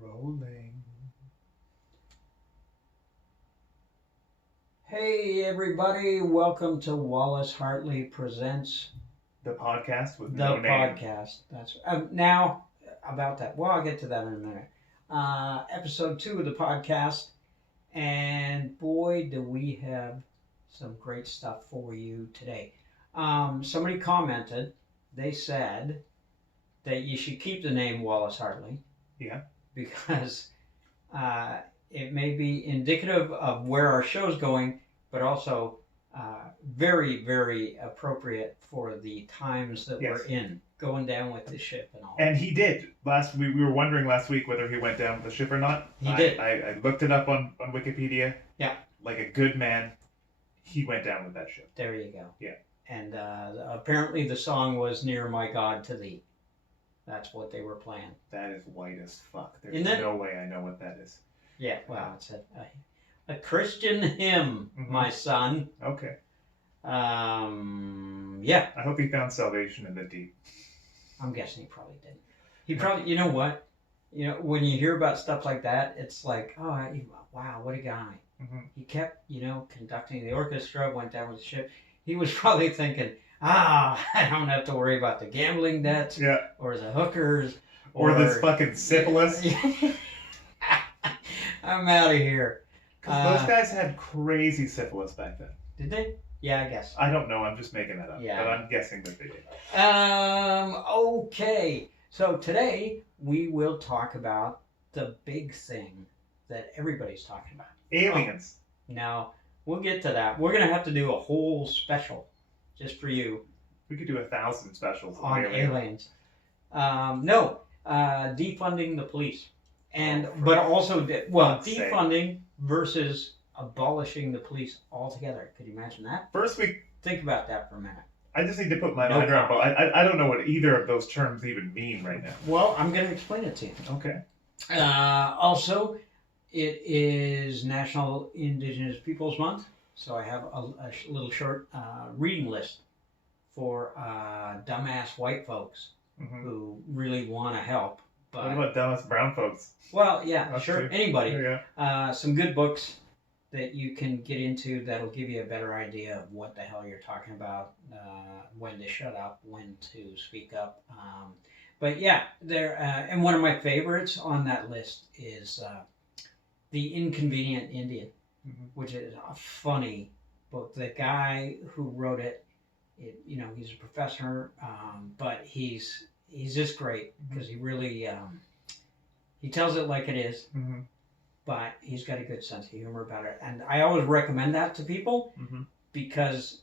Rolling. Hey everybody, welcome to Wallace Hartley Presents The podcast with the no name. podcast. That's now about that. Well, I'll get to that in a minute. Episode 2 of the podcast, and boy, do we have some great stuff for you today. Somebody commented. They said that you should keep the name Wallace Hartley. Yeah. Because it may be indicative of where our show's going, but also very, very appropriate for the times that Yes. we're in, going down with the ship and all. And he did. We were wondering last week whether he went down with the ship or not. He did. I looked it up on Wikipedia. Yeah. Like a good man, he went down with that ship. There you go. Yeah. And apparently the song was Near My God to Thee. That's what they were playing. That is white as fuck. There's Isn't it? no way I know what that is. Yeah, well, it's a Christian hymn, my son. Okay. Yeah. I hope he found salvation in the deep. I'm guessing he probably didn't. He probably, you know what? You know, when you hear about stuff like that, it's like, oh, wow, what a guy. Mm-hmm. He kept, conducting the orchestra, went down with the ship. He was probably thinking, I don't have to worry about the gambling debts, or the hookers, or this fucking syphilis. I'm out of here. Because those guys had crazy syphilis back then. Did they? Yeah, I guess. I don't know. I'm just making that up. Yeah. But I'm guessing that they did. Okay. So today we will talk about the big thing that everybody's talking about. Aliens. Now, we'll get to that. We're going to have to do a whole special just for you. We could do 1,000 specials on aliens. Defunding the police. But also, defunding versus abolishing the police altogether. Could you imagine that? First week. Think about that for a minute. I just need to put my mind around, but I don't know what either of those terms even mean right now. Well, I'm going to explain it to you. Okay. Also, it is National Indigenous Peoples Month, so I have a little short reading list for dumbass white folks who really want to help. But what about dumbass brown folks? Well, yeah, That's sure. true. Anybody. Yeah. Some good books that you can get into that'll give you a better idea of what the hell you're talking about, when to shut up, when to speak up. But yeah, and one of my favorites on that list is The Inconvenient Indian, which is a funny book. The guy who wrote it, he's a professor, but he's just great because he really he tells it like it is. But he's got a good sense of humor about it. And I always recommend that to people because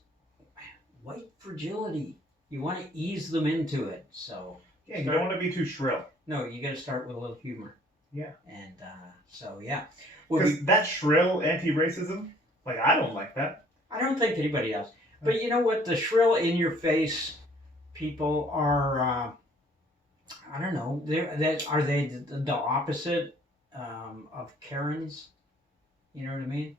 white fragility, you want to ease them into it. So yeah, you don't want to be too shrill. No, you got to start with a little humor. Yeah. And so, yeah. Because that shrill anti-racism, I don't like that. I don't think anybody does. But you know what? The shrill in-your-face people are, I don't know, are they the opposite of Karens? You know what I mean?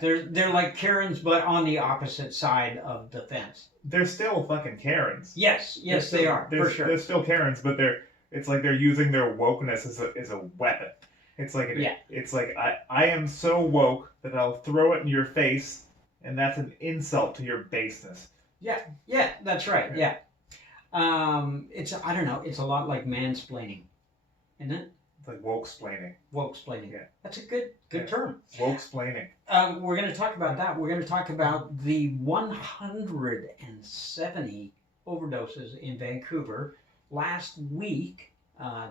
They're like Karens, but on the opposite side of the fence. They're still fucking Karens. Yes, they are, for sure. They're still Karens, but it's like they're using their wokeness as a weapon. It's like it's like I am so woke that I'll throw it in your face, and that's an insult to your baseness. Yeah, that's right. Yeah. It's I don't know. It's a lot like mansplaining, isn't it? It's like woke-splaining. Woke-splaining. Yeah. That's a good term. Woke-splaining. We're going to talk about that. We're going to talk about the 170 overdoses in Vancouver last week.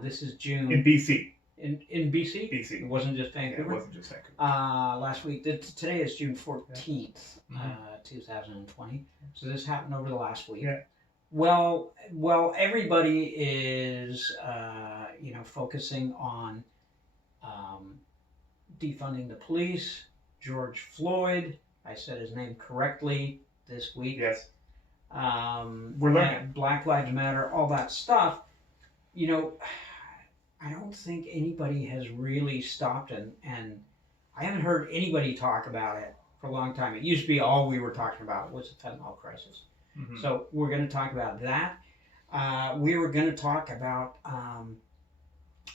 This is June. In BC. In BC? BC. It wasn't just Vancouver? Yeah, it wasn't just Vancouver. Last week. Today is June 14th, 2020. So this happened over the last week. Yeah. Well, everybody is, focusing on defunding the police. George Floyd, I said his name correctly this week. Yes. We're learning. Black Lives Matter, all that stuff. I don't think anybody has really stopped and I haven't heard anybody talk about it for a long time. It used to be all we were talking about was the fentanyl crisis. So we're going to talk about that. We were going to talk about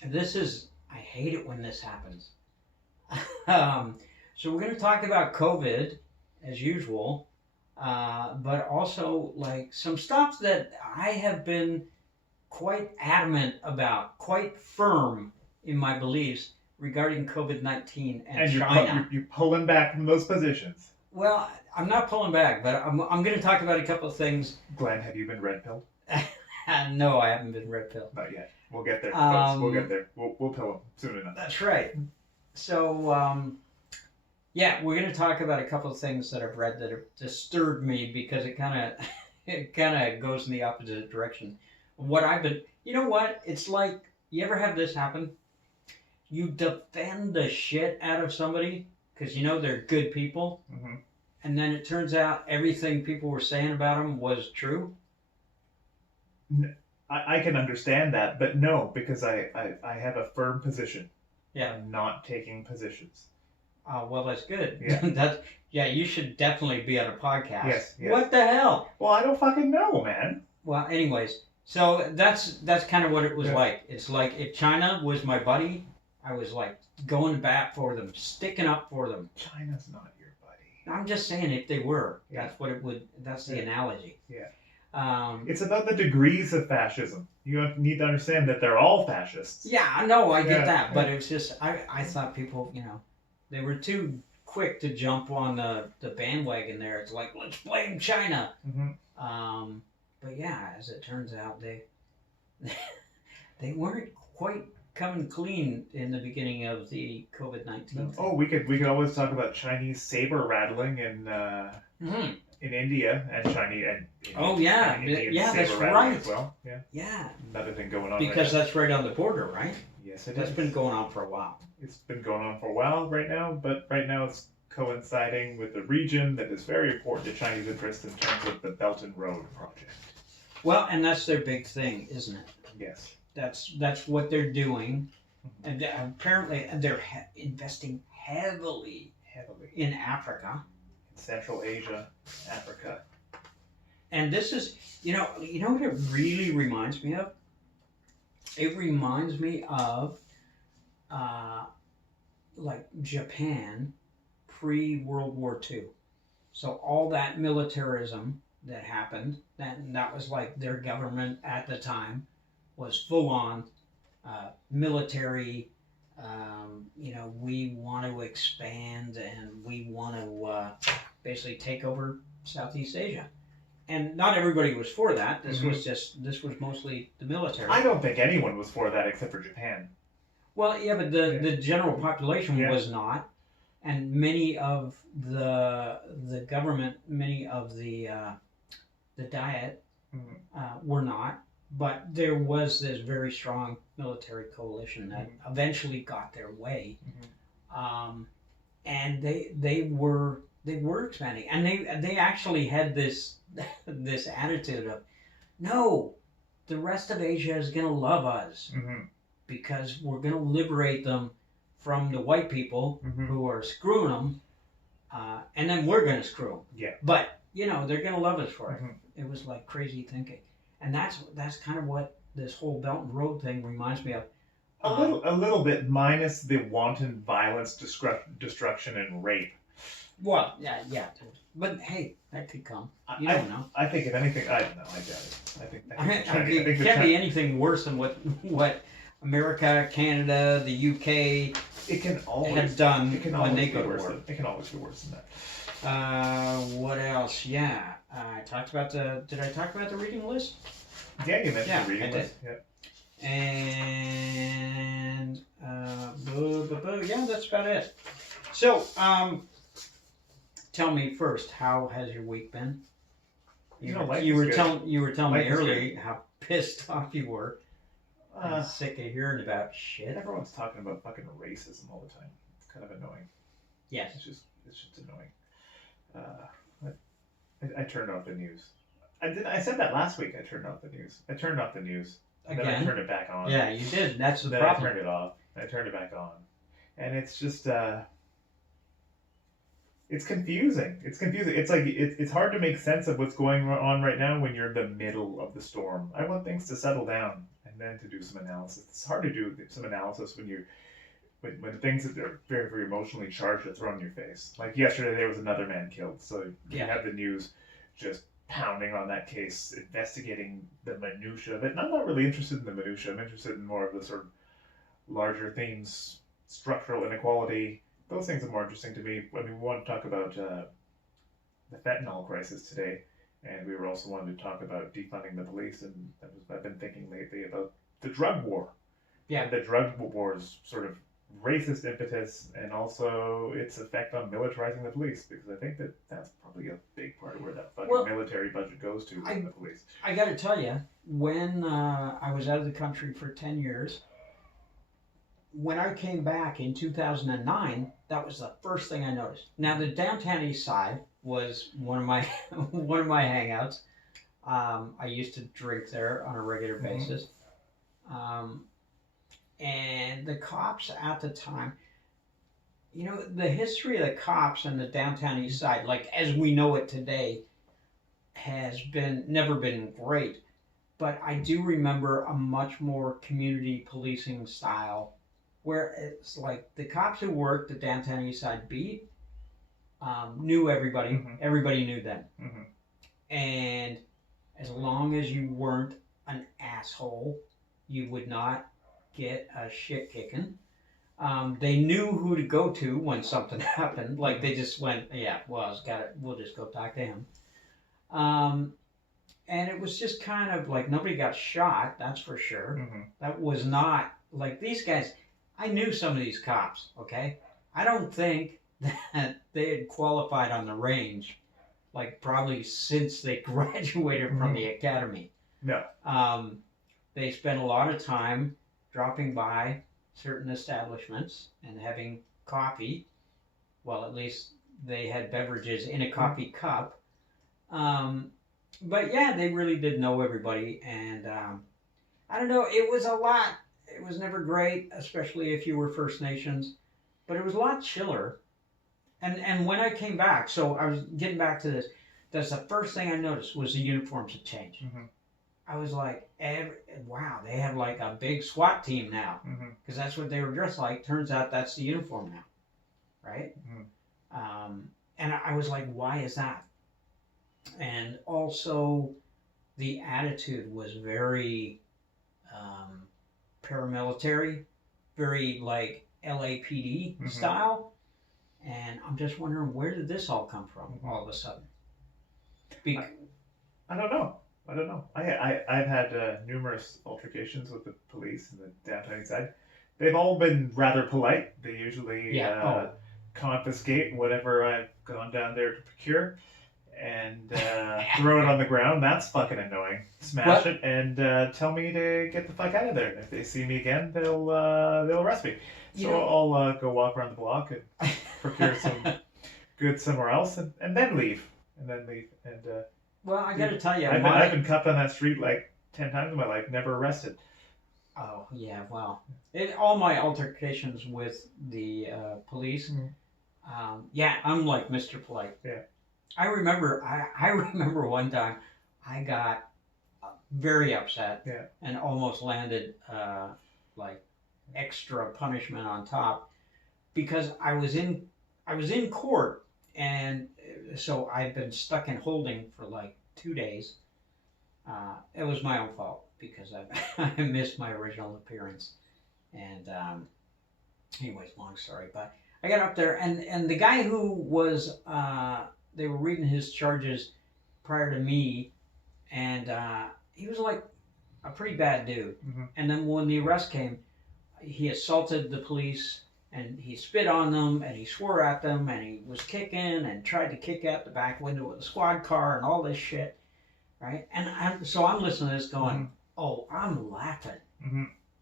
I hate it when this happens. So we're going to talk about COVID as usual, but also like some stuff that I have been quite adamant about, quite firm in my beliefs regarding COVID-19 and China. You're pulling back from those positions. Well, I'm not pulling back, but I'm going to talk about a couple of things. Glenn, have you been red pilled? No, I haven't been red pilled. Not yet. We'll get there, folks. We'll get there. We'll pill them soon enough. That's right. So, yeah, we're going to talk about a couple of things that I've read that have disturbed me because it kind of goes in the opposite direction. What I've been, you know what? It's like, you ever have this happen? You defend the shit out of somebody because you know they're good people, mm-hmm. and then it turns out everything people were saying about them was true. I can understand that, but no, because I have a firm position. Yeah. I'm not taking positions. Well, that's good. Yeah. You should definitely be on a podcast. Yes. What the hell? Well, I don't fucking know, man. Well, anyways, so that's kind of what it was like. It's like if China was my buddy, I was like going back for them, sticking up for them. China's not your buddy. I'm just saying if they were, Yeah. that's what it would. That's the analogy. Yeah. It's about the degrees of fascism. You need to understand that they're all fascists. Yeah, no, I get that, but it's just I thought people, they were too quick to jump on the bandwagon there. It's like, let's blame China. Mm-hmm. But yeah, as it turns out, they weren't quite coming clean in the beginning of the COVID-19. Oh, we could always talk about Chinese saber rattling in India and Chinese and Indian that's saber rattling right. as well. Yeah. Another thing going on. Because that's right on the border, right? Yes, it That's is. been going on for a while. It's been going on for a while right now, but right now it's coinciding with the region that is very important to Chinese interests in terms of the Belt and Road project. Well, and that's their big thing, isn't it? Yes. That's what they're doing, and apparently they're investing heavily in Africa, in Central Asia, Africa. And this is, you know what it really reminds me of? It reminds me of, like Japan pre-World War II. So all that militarism that happened, that was like their government at the time, was full on military. We want to expand and we want to basically take over Southeast Asia. And not everybody was for that. This was mostly the military. I don't think anyone was for that except for Japan. Well, yeah, but the general population was not, and many of the government, many of the Diet were not. But there was this very strong military coalition that eventually got their way, and they were expanding, and they actually had this attitude of, no, the rest of Asia is going to love us because we're going to liberate them from the white people who are screwing them, and then we're going to screw them. Yeah. But they're going to love us for it. It was like crazy thinking. And that's kind of what this whole Belt and Road thing reminds me of. A little bit, minus the wanton violence, destruction, and rape. Well, yeah. But hey, that could come. You don't know. I think if anything, I don't know. I doubt it. I think it can't be anything worse than what America, Canada, the UK have done when they go to war. It can always be worse than that. What else? Yeah. I talked about did I talk about the reading list? Yeah, you mentioned the reading list. Yeah. And yeah, that's about it. So, tell me first, how has your week been? You were telling me earlier how pissed off you were. I'm sick of hearing about shit. Everyone's talking about fucking racism all the time. It's kind of annoying. Yes. It's just annoying. I turned off the news. I said that last week. I turned off the news. And then I turned it back on. Yeah, you did. That's the then problem. I turned it off. I turned it back on. And it's just it's confusing. It's like it's hard to make sense of what's going on right now when you're in the middle of the storm. I want things to settle down and then to do some analysis. It's hard to do some analysis when things that are very, very emotionally charged are thrown in your face. Like yesterday, there was another man killed. So you have the news just pounding on that case, investigating the minutia of it. And I'm not really interested in the minutia. I'm interested in more of the sort of larger themes, structural inequality. Those things are more interesting to me. I mean, we want to talk about the fentanyl crisis today, and we were also wanting to talk about defunding the police. And I've been thinking lately about the drug war. Yeah. And the drug war's sort of racist impetus, and also its effect on militarizing the police, because I think that's probably a big part of where that fucking military budget goes to in the police. I got to tell you, when I was out of the country for 10 years, when I came back in 2009, that was the first thing I noticed. Now, the downtown east side was one of my hangouts. I used to drink there on a regular basis. And the cops at the time, you know, the history of the cops in the downtown east side, like as we know it today, has never been great. But I do remember a much more community policing style, where it's like the cops who worked the downtown east side beat knew everybody. Everybody knew them. And as long as you weren't an asshole, you would not get a shit kicking. They knew who to go to when something happened. Like they just went, we'll just go talk to him. And it was just kind of like nobody got shot, that's for sure. That was not like these guys. I knew some of these cops, okay? I don't think that they had qualified on the range, like probably since they graduated from the academy. No. They spent a lot of time dropping by certain establishments and having coffee. Well, at least they had beverages in a coffee cup. But yeah, they really did know everybody. And I don't know, it was a lot. It was never great, especially if you were First Nations. But it was a lot chiller. And when I came back, so I was getting back to this, that's the first thing I noticed was the uniforms had changed. I was like, wow, they have like a big SWAT team now. Because that's what they were dressed like. Turns out that's the uniform now. Right? And I was like, why is that? And also, the attitude was very paramilitary, very like LAPD style. And I'm just wondering, where did this all come from all of a sudden? I don't know. I've had numerous altercations with the police in the downtown east side. They've all been rather polite. They usually confiscate whatever I've gone down there to procure and throw it on the ground. That's fucking annoying. Smash it and tell me to get the fuck out of there. And if they see me again, they'll arrest me. So I'll go walk around the block and procure some goods somewhere else and then leave. Well, I got to tell you, I've been cuffed on that street like 10 times in my life, never arrested. Oh, yeah, well. All my altercations with the police, I'm like Mr. Polite. Yeah. I remember one time I got very upset and almost landed like extra punishment on top because I was in court, and so I've been stuck in holding for like 2 days. It was my own fault because I missed my original appearance. And anyways, long story. But I got up there, and the guy who was, they were reading his charges prior to me, and he was like a pretty bad dude. And then when the arrest came, he assaulted the police, and he spit on them, and he swore at them, and he was kicking and tried to kick out the back window of the squad car and all this shit, right? And so I'm listening to this going, oh, I'm laughing.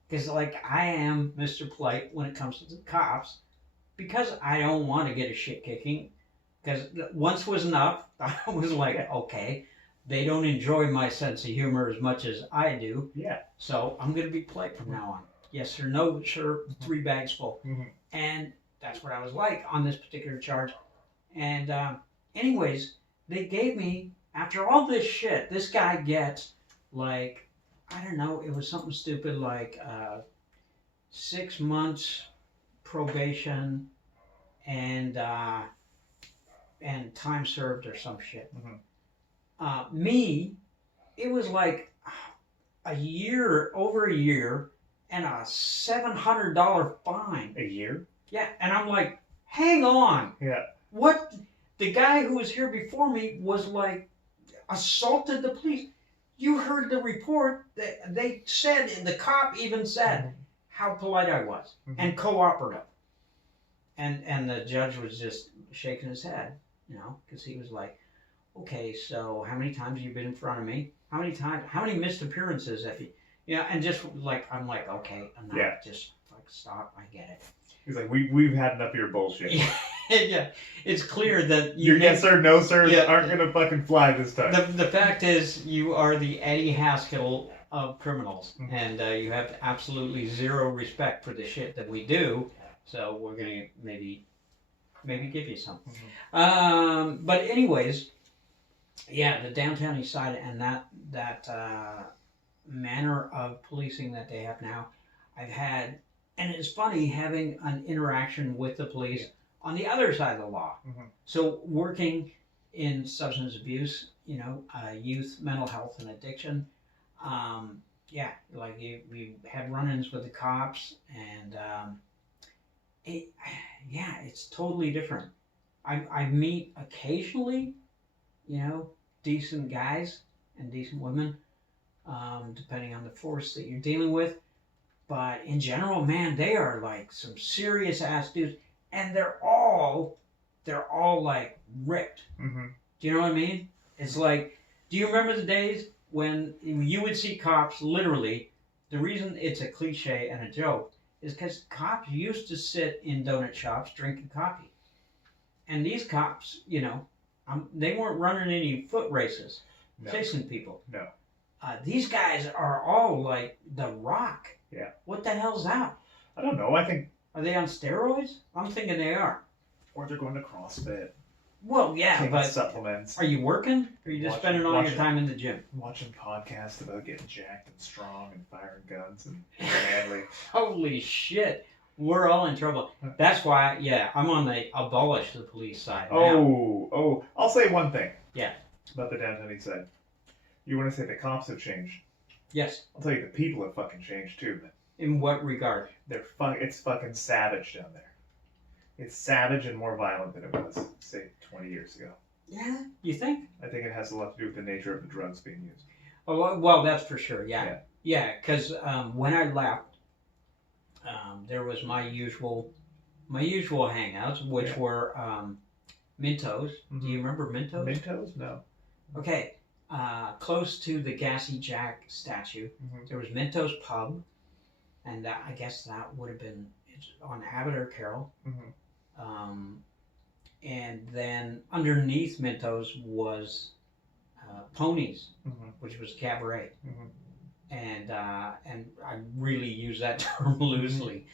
Because, like, I am Mr. Polite when it comes to the cops, because I don't want to get a shit kicking, because once was enough. I was like, okay, they don't enjoy my sense of humor as much as I do, so I'm going to be polite from now on. Yes, sir, no, sir, 3 bags full. And that's what I was like on this particular charge. And anyways, they gave me, after all this shit, this guy gets like, I don't know, it was something stupid like 6 months probation and time served or some shit. Me, it was like over a year, and a $700 fine. A year? Yeah, and I'm like, hang on. Yeah. What? The guy who was here before me was like, assaulted the police. You heard the report that they said, the cop even said how polite I was and cooperative. And the judge was just shaking his head, because he was like, okay, so how many times have you been in front of me? How many missed appearances have you? And just like, I'm like, okay, enough, just like stop, I get it. He's like, we've had enough of your bullshit. Yeah, it's clear that your yes sir, no sir aren't gonna fucking fly this time. The fact is, you are the Eddie Haskell of criminals, and you have absolutely zero respect for the shit that we do. So we're gonna maybe give you some. But anyways, yeah, the downtown east side and that manner of policing that they have now, I've had, and it's funny having an interaction with the police on the other side of the law. So working in substance abuse, youth mental health and addiction, like you have run-ins with the cops, and it's totally different. I meet occasionally, decent guys and decent women, depending on the force that you're dealing with. But in general, man, they are like some serious ass dudes, and they're all like ripped. Do you know what I mean? It's like, do you remember the days when you would see cops literally? The reason it's a cliche and a joke is because cops used to sit in donut shops drinking coffee, and these cops, they weren't running any foot races, chasing people. No. These guys are all like The Rock. Yeah. What the hell's that? I don't know. I think. Are they on steroids? I'm thinking they are. Or they're going to CrossFit. Well, yeah, taking but supplements. Are you working? Or are you just spending all your time in the gym? Watching podcasts about getting jacked and strong and firing guns and manly. Holy shit. We're all in trouble. That's why, I'm on the abolish the police side now. I'll say one thing. Yeah. About the downtown east side. You want to say the cops have changed? Yes. I'll tell you, the people have fucking changed too, man. In what regard? It's fucking savage down there. It's savage and more violent than it was, say, 20 years ago. Yeah, you think? I think it has a lot to do with the nature of the drugs being used. Oh, well, that's for sure, yeah. Yeah, because when I left, there was my usual hangouts, which were Mintos. Do you remember Mintos? Mintos? No. Okay. Close to the Gassy Jack statue, there was Mintos Pub, and I guess that would have been on Abbott or Carroll. And then underneath Mintos was Ponies, which was cabaret. And I really use that term loosely.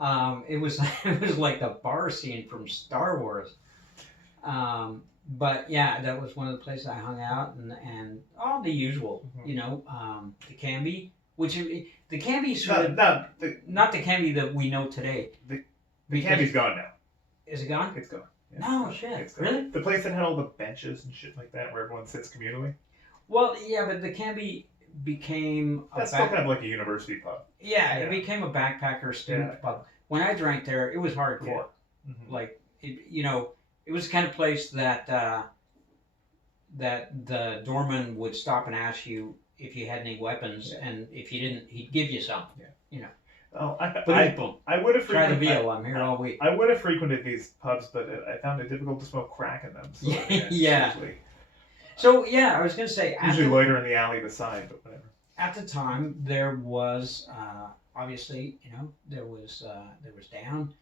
It was like the bar scene from Star Wars. But yeah, that was one of the places I hung out, and all the usual, the Canby, which the Canby sort of not the Canby that we know today. The Canby's gone now. Is it gone? It's gone. Yeah. No shit. It's gone. Really? The place that had all the benches and shit like that, where everyone sits communally. Well, yeah, but the Canby became still kind of like a university pub. Yeah, it became a backpacker student pub. When I drank there, it was hardcore. Like it was the kind of place that that the doorman would stop and ask you if you had any weapons, and if you didn't, he'd give you some. Oh, I would have tried the veal. I'm here all week. I would have frequented these pubs, but I found it difficult to smoke crack in them. So, So I was gonna say usually loiter in the alley beside, but whatever. At the time, there was obviously there was down,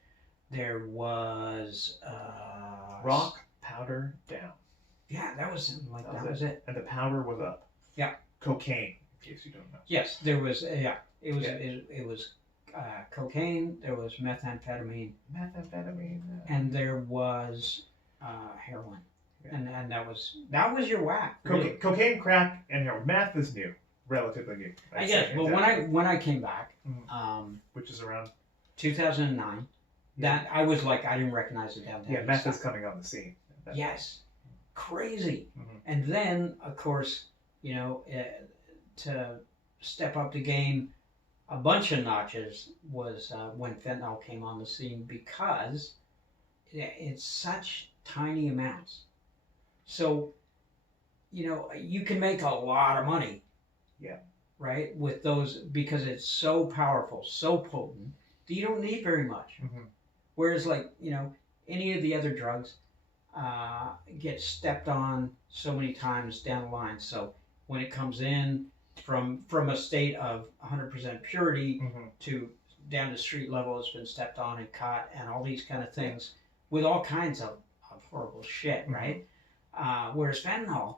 there was rock, powder, down. Yeah, that was it. And the powder was up. Yeah. Cocaine, in case you don't know. Yes, there was. It was cocaine. There was methamphetamine. And there was heroin. Yeah. And that was your whack. Cocaine, crack, and heroin. Meth is new. relatively new. I guess. But when I came back, which is around 2009, that I was like, I didn't recognize it downtown. Yeah, meth is coming on the scene. Yes, crazy. And then, of course, to step up the game a bunch of notches was when fentanyl came on the scene, because it's such tiny amounts. So, you can make a lot of money. Yeah. Right? With those, because it's so powerful, so potent, that you don't need very much. Whereas, any of the other drugs get stepped on so many times down the line. So when it comes in from a state of 100% purity to down to street level, it's been stepped on and caught and all these kind of things with all kinds of horrible shit, right? Whereas fentanyl,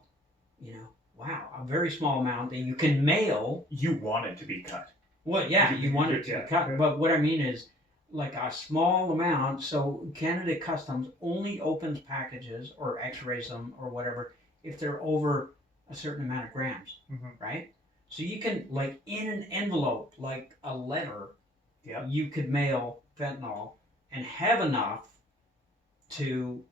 wow, a very small amount that you can mail. You want it to be cut. Well, yeah, you want it to be cut. But what I mean is, like a small amount, so Canada Customs only opens packages or x-rays them or whatever if they're over a certain amount of grams, right? So you can, like, in an envelope, like a letter, you could mail fentanyl and have enough to,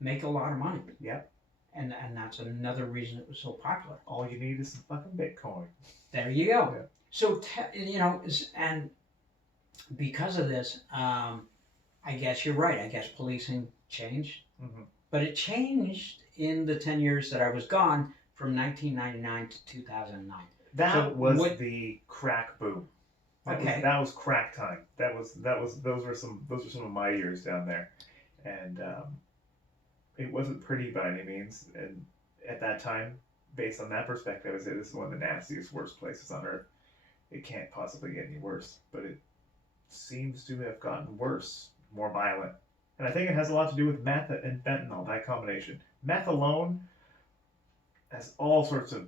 make a lot of money. Yep. And that's another reason it was so popular. All you need is some fucking Bitcoin. There you go. Yeah. So, and because of this, I guess you're right. I guess policing changed. But it changed in the 10 years that I was gone, from 1999 to 2009. That was the crack boom. That was crack time. Those were some of my years down there. And it wasn't pretty by any means. And at that time, based on that perspective, I would say this is one of the nastiest, worst places on earth. It can't possibly get any worse, but it seems to have gotten worse, more violent. And I think it has a lot to do with meth and fentanyl, that combination. Meth alone has all sorts of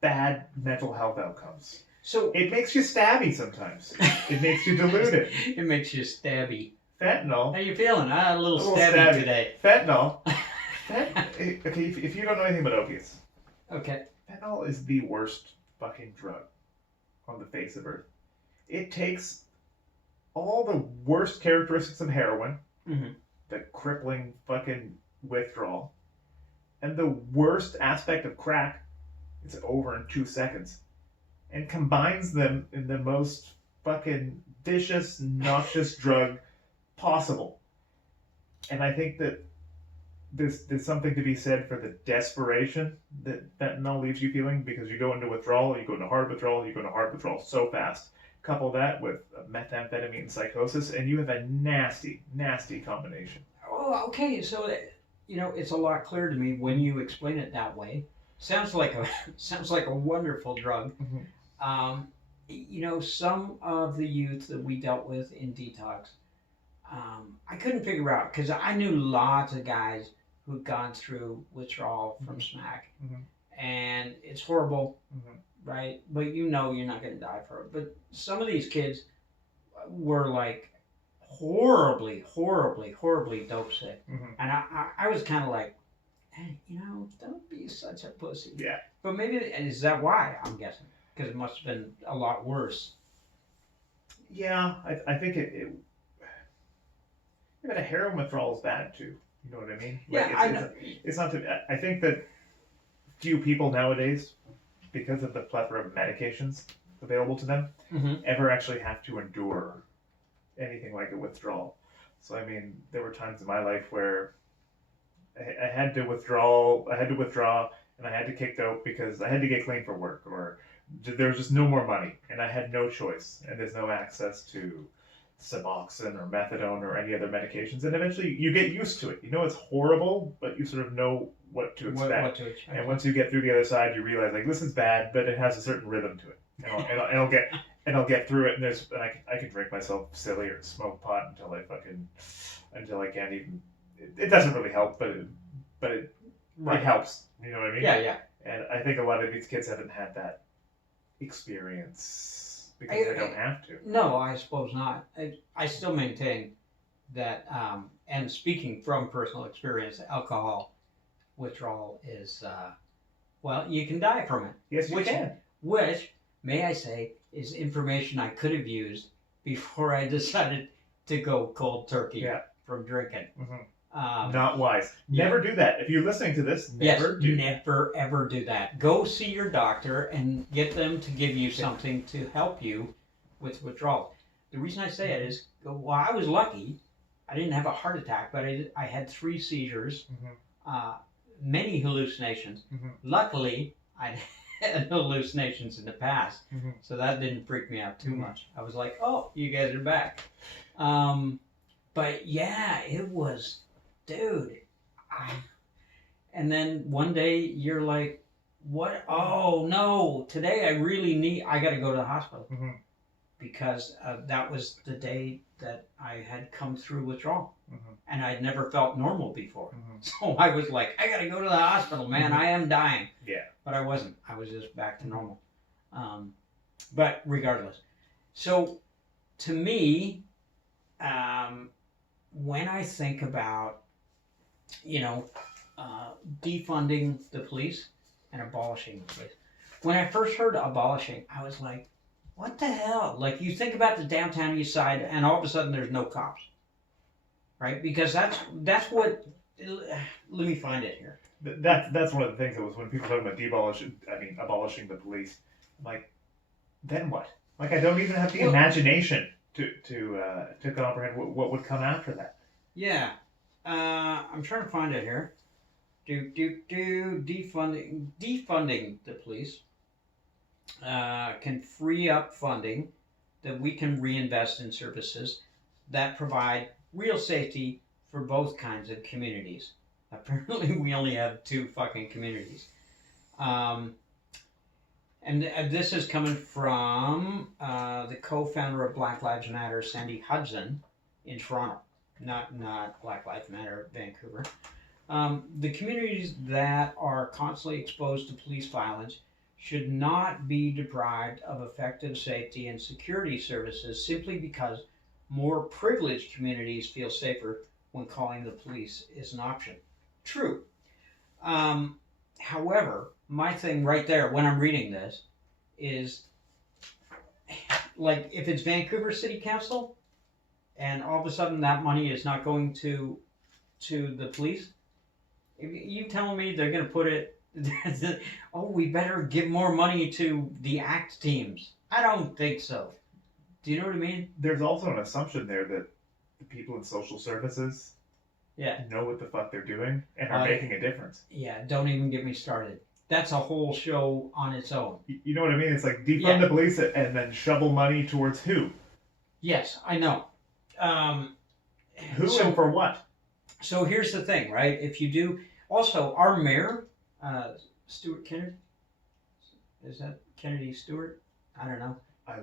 bad mental health outcomes. So it makes you stabby sometimes. It makes you deluded. It makes you stabby. Fentanyl. How you feeling? A little stabby today. Fentanyl. Okay, if you don't know anything about opiates. Okay. Fentanyl is the worst fucking drug on the face of Earth. It takes all the worst characteristics of heroin, the crippling fucking withdrawal, and the worst aspect of crack, it's over in 2 seconds, and combines them in the most fucking vicious, noxious drug possible. And I think that there's something to be said for the desperation that fentanyl leaves you feeling, because you go into withdrawal, you go into hard withdrawal so fast. Couple that with methamphetamine psychosis, and you have a nasty, nasty combination. Oh, okay. So, it's a lot clearer to me when you explain it that way. Sounds like a wonderful drug. Some of the youth that we dealt with in detox, I couldn't figure out, because I knew lots of guys who'd gone through withdrawal from smack, and it's horrible. Right? But you're not going to die for it. But some of these kids were like horribly, horribly, horribly dope sick. And I was kind of like, hey, don't be such a pussy. Yeah. But maybe, is that why, I'm guessing? Because it must have been a lot worse. Yeah, I think it but a heroin withdrawal is bad too. You know what I mean? Yeah, I know. It's not I think that few people nowadays, because of the plethora of medications available to them, ever actually have to endure anything like a withdrawal. So, I mean, there were times in my life where I had to withdraw, and I had to kick out because I had to get clean for work, or there was just no more money, and I had no choice, and there's no access to Suboxone or methadone or any other medications, and eventually you get used to it. It's horrible, but you sort of know what to expect. And once you get through the other side, you realize, like, this is bad, but it has a certain rhythm to it. And I'll get through it, and I can drink myself silly or smoke pot until I can't even. It doesn't really help, but it helps. You know what I mean? Yeah. And I think a lot of these kids haven't had that experience because they don't have to. No, I suppose not. I still maintain that, and speaking from personal experience, alcohol withdrawal is Well, you can die from it. Yes, you can. Which, may I say, is information I could have used before I decided to go cold turkey from drinking. Not wise. Never do that. If you're listening to this, never ever do that. Go see your doctor and get them to give you something to help you with withdrawal. The reason I say it is, well, I was lucky. I didn't have a heart attack, but I had 3 seizures, many hallucinations. Luckily, I had hallucinations in the past, so that didn't freak me out too much. I was like, oh, you guys are back. But yeah, it was, dude. And then one day you're like, what? Oh no, today I got to go to the hospital. Because that was the day that I had come through withdrawal. And I'd never felt normal before. So I was like, I gotta go to the hospital, man. I am dying. Yeah. But I wasn't. I was just back to normal. But regardless. So to me, when I think about, defunding the police and abolishing the police, when I first heard abolishing, I was like, what the hell? Like, you think about the downtown east side, and all of a sudden there's no cops, right? Because that's what. Let me find it here. That's one of the things that was when people talk about abolishing the police. I'm like, then what? Like, I don't even have the imagination to comprehend what would come after that. Yeah, I'm trying to find it here. Defunding the police. Can free up funding that we can reinvest in services that provide real safety for both kinds of communities. Apparently, we only have 2 fucking communities. And this is coming from the co-founder of Black Lives Matter, Sandy Hudson, in Toronto. Not Black Lives Matter, Vancouver. The communities that are constantly exposed to police violence should not be deprived of effective safety and security services simply because more privileged communities feel safer when calling the police is an option. True. However, my thing right there when I'm reading this is, like, if it's Vancouver City Council and all of a sudden that money is not going to the police, you telling me they're going to put it, oh, we better give more money to the ACT teams? I don't think so. Do you know what I mean? There's also an assumption there that the people in social services know what the fuck they're doing and are making a difference. Yeah, don't even get me started. That's a whole show on its own. You know what I mean? It's like defund the police and then shovel money towards who? Yes, I know. Who and for what? So here's the thing, right? If you do... Also, our mayor... Stuart Kennedy? Is that Kennedy Stewart? I don't know.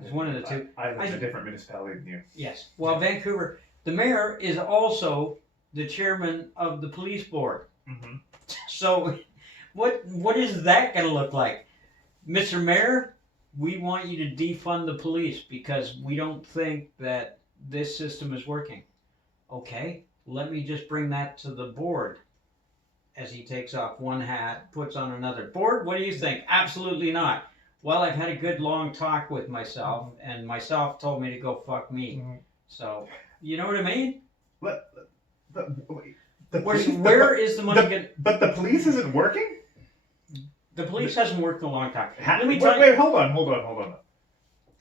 It's one of the 2. I live in a different municipality than you. Yes. Well, Vancouver, the mayor is also the chairman of the police board. So what is that going to look like? Mr. Mayor, we want you to defund the police because we don't think that this system is working. Okay, let me just bring that to the board. As he takes off one hat, puts on another. Board, what do you think? Absolutely not. Well, I've had a good long talk with myself, and myself told me to go fuck me. So, you know what I mean? Where is the money going? But the police isn't working? The police hasn't worked in a long time. Wait, hold on.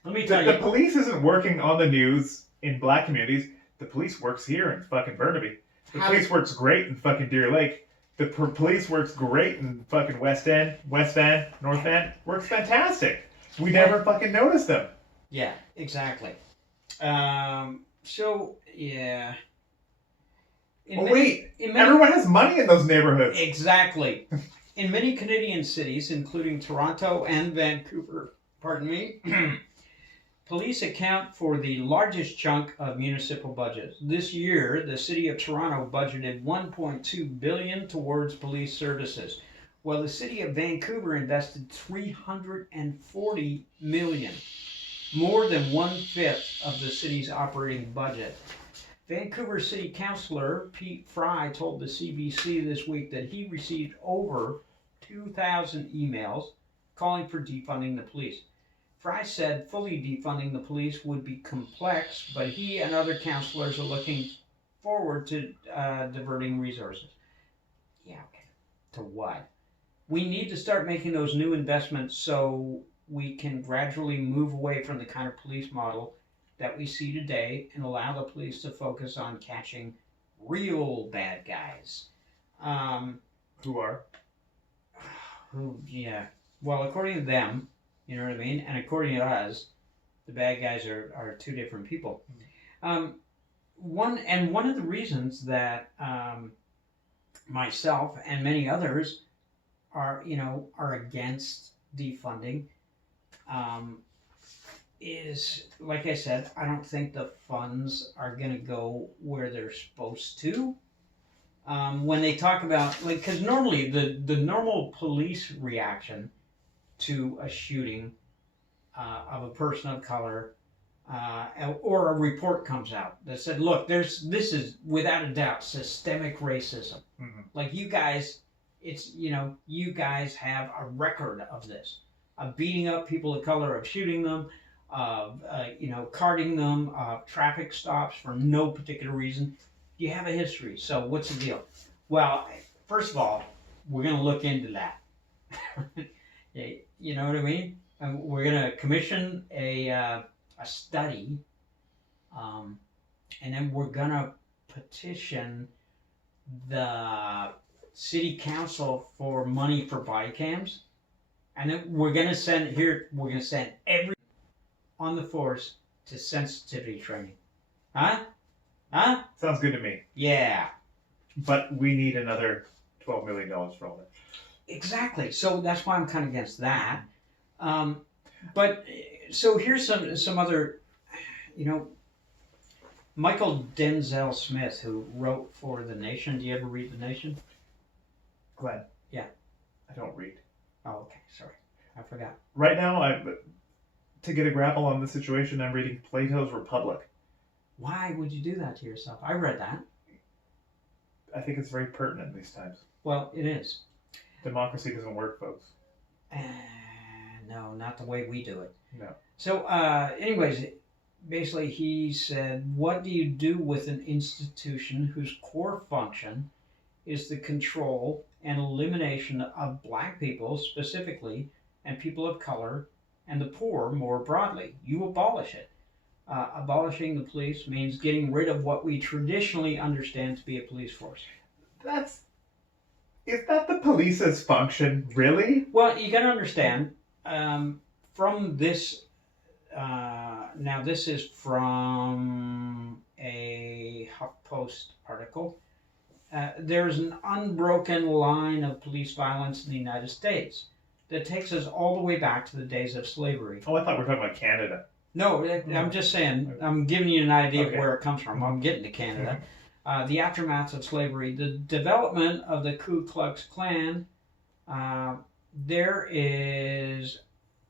Let me tell you. The police isn't working on the news in black communities. The police works here in fucking Burnaby. The police works great in fucking Deer Lake. The police works great in fucking West End, North Van. Works fantastic. We never fucking noticed them. Yeah, exactly. So, yeah. Everyone has money in those neighborhoods. Exactly. In many Canadian cities, including Toronto and Vancouver, police account for the largest chunk of municipal budgets. This year, the City of Toronto budgeted $1.2 billion towards police services, while the City of Vancouver invested $340 million, more than 1/5 of the city's operating budget. Vancouver City Councillor Pete Fry told the CBC this week that he received over 2,000 emails calling for defunding the police. Fry said fully defunding the police would be complex, but he and other councillors are looking forward to diverting resources. Yeah, okay. To what? We need to start making those new investments so we can gradually move away from the kind of police model that we see today and allow the police to focus on catching real bad guys. Who are? Yeah. Well, according to them, you know what I mean? And according to us, the bad guys are two different people. One of the reasons that myself and many others are against defunding is, like I said, I don't think the funds are going to go where they're supposed to. When they talk about, like, because normally the normal police reaction to a shooting of a person of color, or a report comes out that said, look, this is without a doubt systemic racism. Mm-hmm. Like, you guys, you guys have a record of this, of beating up people of color, of shooting them, of carting them, traffic stops for no particular reason. You have a history, so what's the deal? Well, first of all, we're going to look into that. You know what I mean? And we're going to commission a study, and then we're going to petition the city council for money for body cams, and then we're going to send every on the force to sensitivity training. Huh? Sounds good to me. Yeah. But we need another $12 million for all that. Exactly. So that's why I'm kind of against that. But so here's some other, Michael Denzel Smith, who wrote for The Nation. Do you ever read The Nation? Glenn. Yeah. I don't read. Oh, okay. Sorry. I forgot. Right now, to get a grapple on the situation, I'm reading Plato's Republic. Why would you do that to yourself? I read that. I think it's very pertinent these times. Well, it is. Democracy doesn't work, folks. No, not the way we do it. No. So, anyways, basically he said, what do you do with an institution whose core function is the control and elimination of black people specifically, and people of color, and the poor more broadly? You abolish it. Abolishing the police means getting rid of what we traditionally understand to be a police force. Is that the police's function, really? Well, you got to understand, from this, now this is from a HuffPost article, there's an unbroken line of police violence in the United States that takes us all the way back to the days of slavery. Oh, I thought we were talking about Canada. No, I'm just saying, I'm giving you an idea of Okay. where it comes from. I'm getting to Canada. The aftermath of slavery, the development of the Ku Klux Klan, there is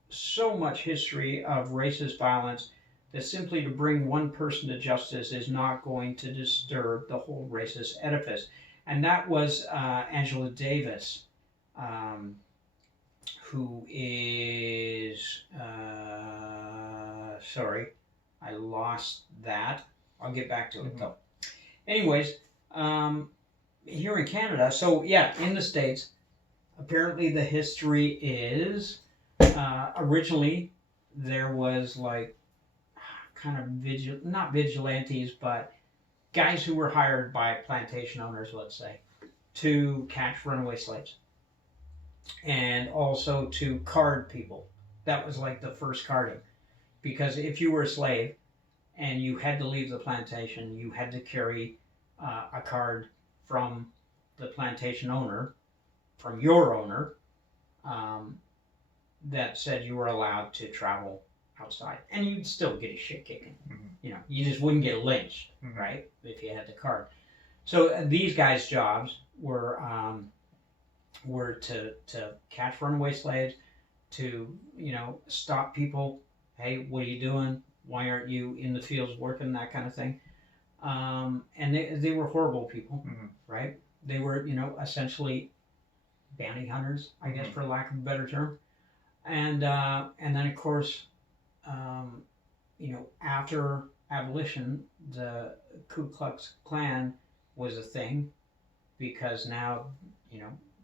so much history of racist violence that simply to bring one person to justice is not going to disturb the whole racist edifice. And that was Angela Davis, who is, sorry, I lost that. I'll get back to it though. Anyways, here in Canada, so yeah, in the States, apparently the history is, originally there was like kind of not vigilantes, but guys who were hired by plantation owners, let's say, to catch runaway slaves. And also to card people. That was like the first carding. Because if you were a slave and you had to leave the plantation, you had to carry a card from the plantation owner, from your owner, that said you were allowed to travel outside. And you'd still get a shit kicking. Mm-hmm. You just wouldn't get lynched, right, if you had the card. So these guys' jobs were to catch runaway slaves, to stop people. Hey, what are you doing? Why aren't you in the fields working? That kind of thing. And they were horrible people, right? They were essentially bounty hunters, I guess, for lack of a better term. And then, of course, after abolition, the Ku Klux Klan was a thing because now,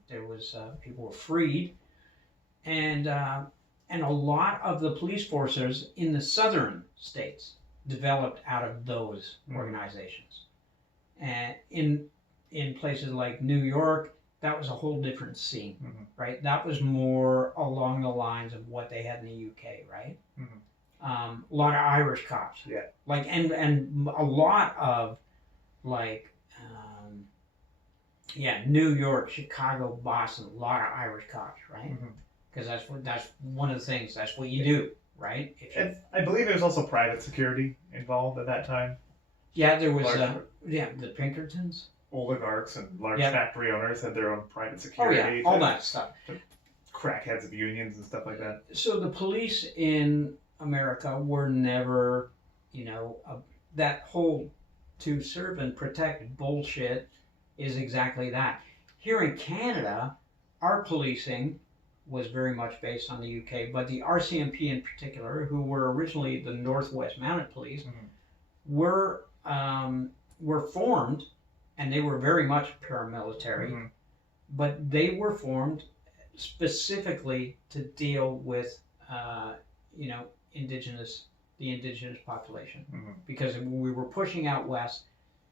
there was people were freed, and a lot of the police forces in the southern states developed out of those organizations, and in places like New York, that was a whole different scene, right? That was more along the lines of what they had in the UK, right? A lot of Irish cops, and a lot of New York, Chicago, Boston, a lot of Irish cops, right? Because that's one of the things. That's what you do, right? And I believe there was also private security involved at that time. Yeah, there was. The Pinkertons. Oligarchs and large factory owners had their own private security. All that stuff. Crackheads of unions and stuff like that. So the police in America were never, that whole to serve and protect bullshit is exactly that. Here in Canada, our policing was very much based on the UK, but the RCMP in particular, who were originally the Northwest Mounted Police, were formed, and they were very much paramilitary, but they were formed specifically to deal with, the indigenous population, because we were pushing out west.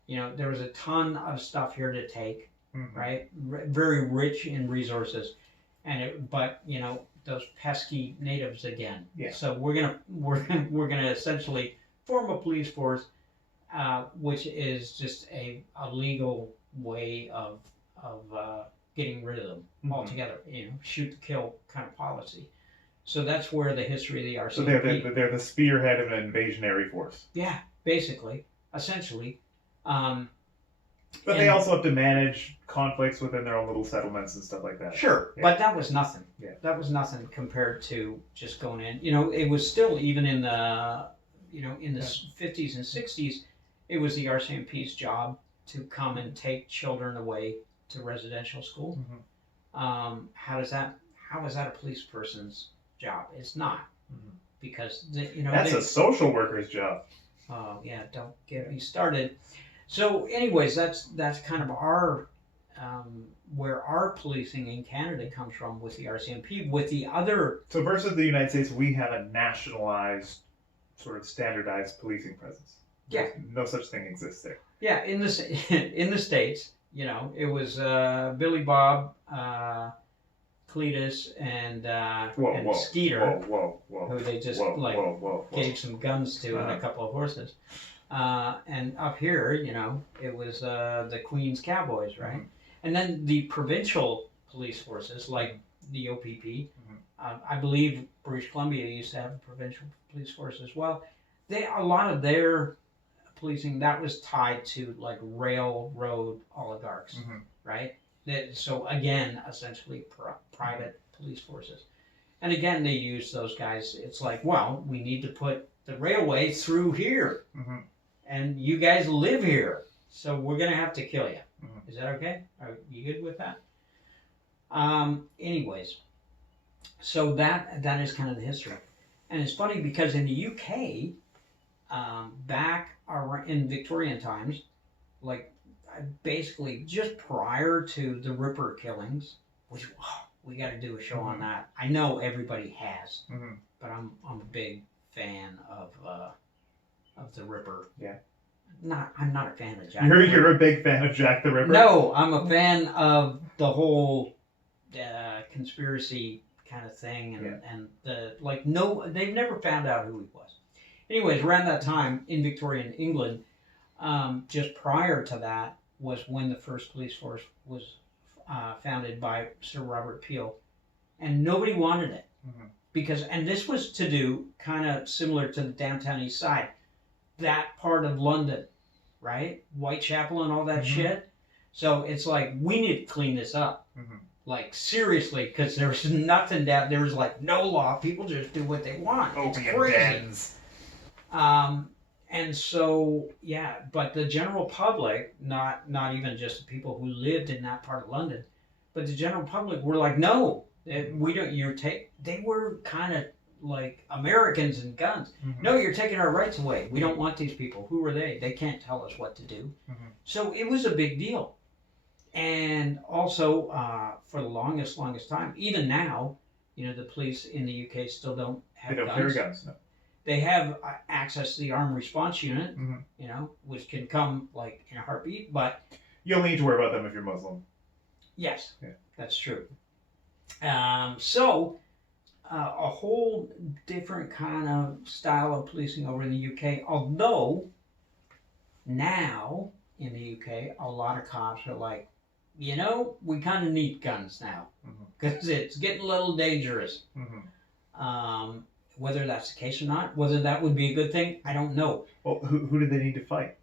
There was a ton of stuff here to take, right? Very rich in resources, but those pesky natives again. Yeah. So we're gonna essentially form a police force, which is just a legal way of getting rid of them altogether. Shoot to kill kind of policy. So that's where the history of the RCMP. So they're the spearhead of an invasionary force. Yeah, basically, essentially. But they also have to manage conflicts within their own little settlements and stuff like that. Sure, but that was nothing. Yeah. That was nothing compared to just going in. It was still, even in the, in the 50s and 60s, it was the RCMP's job to come and take children away to residential school. How is that a police person's job? It's not, because that's a social worker's job. Oh yeah, don't get me started. So, anyways, that's kind of our where our policing in Canada comes from with the RCMP. With the other, so versus the United States, we have a nationalized, sort of standardized policing presence. No such thing exists there. Yeah, in the States, it was Billy Bob, Cletus, and Skeeter, who they just gave some guns to and a couple of horses. And up here, it was the Queen's Cowboys, right? And then the provincial police forces, like the OPP, I believe British Columbia used to have a provincial police force as well. A lot of their policing, that was tied to like railroad oligarchs, right? So again, essentially private police forces. And again, they use those guys. It's like, well, we need to put the railway through here. And you guys live here, so we're going to have to kill you. Is that okay? Are you good with that? Anyways, so that is kind of the history. And it's funny because in the UK, back in Victorian times, like basically just prior to the Ripper killings, which we got to do a show on that. I know everybody has, but I'm a big fan of the Ripper. Yeah. I'm not a fan of Jack. You're a big fan of Jack the Ripper? No, I'm a fan of the whole conspiracy kind of thing, and they've never found out who he was. Anyways, around that time in Victorian England, just prior to that was when the first police force was founded by Sir Robert Peel, and nobody wanted it because this was to do kind of similar to the downtown east side. That part of London, right? Whitechapel and all that shit. So it's like, we need to clean this up. Like, seriously, because there was nothing down there. Was like no law. People just do what they want. Opium dens. And so, but the general public, not even just the people who lived in that part of London, But the general public were like, no, we don't. They were kind of like Americans and guns. Mm-hmm. No, you're taking our rights away. We don't want these people. Who are they? They can't tell us what to do. Mm-hmm. So it was a big deal. And also, for the longest time, even now, the police in the UK still don't have guns. They don't carry guns, no. They have access to the armed response unit, mm-hmm. Which can come like in a heartbeat, but you only need to worry about them if you're Muslim. Yes, yeah. That's true. So, a whole different kind of style of policing over in the UK, although now in the UK, a lot of cops are like, we kind of need guns now because it's getting a little dangerous. Whether that's the case or not, whether that would be a good thing, I don't know. Well, who do they need to fight?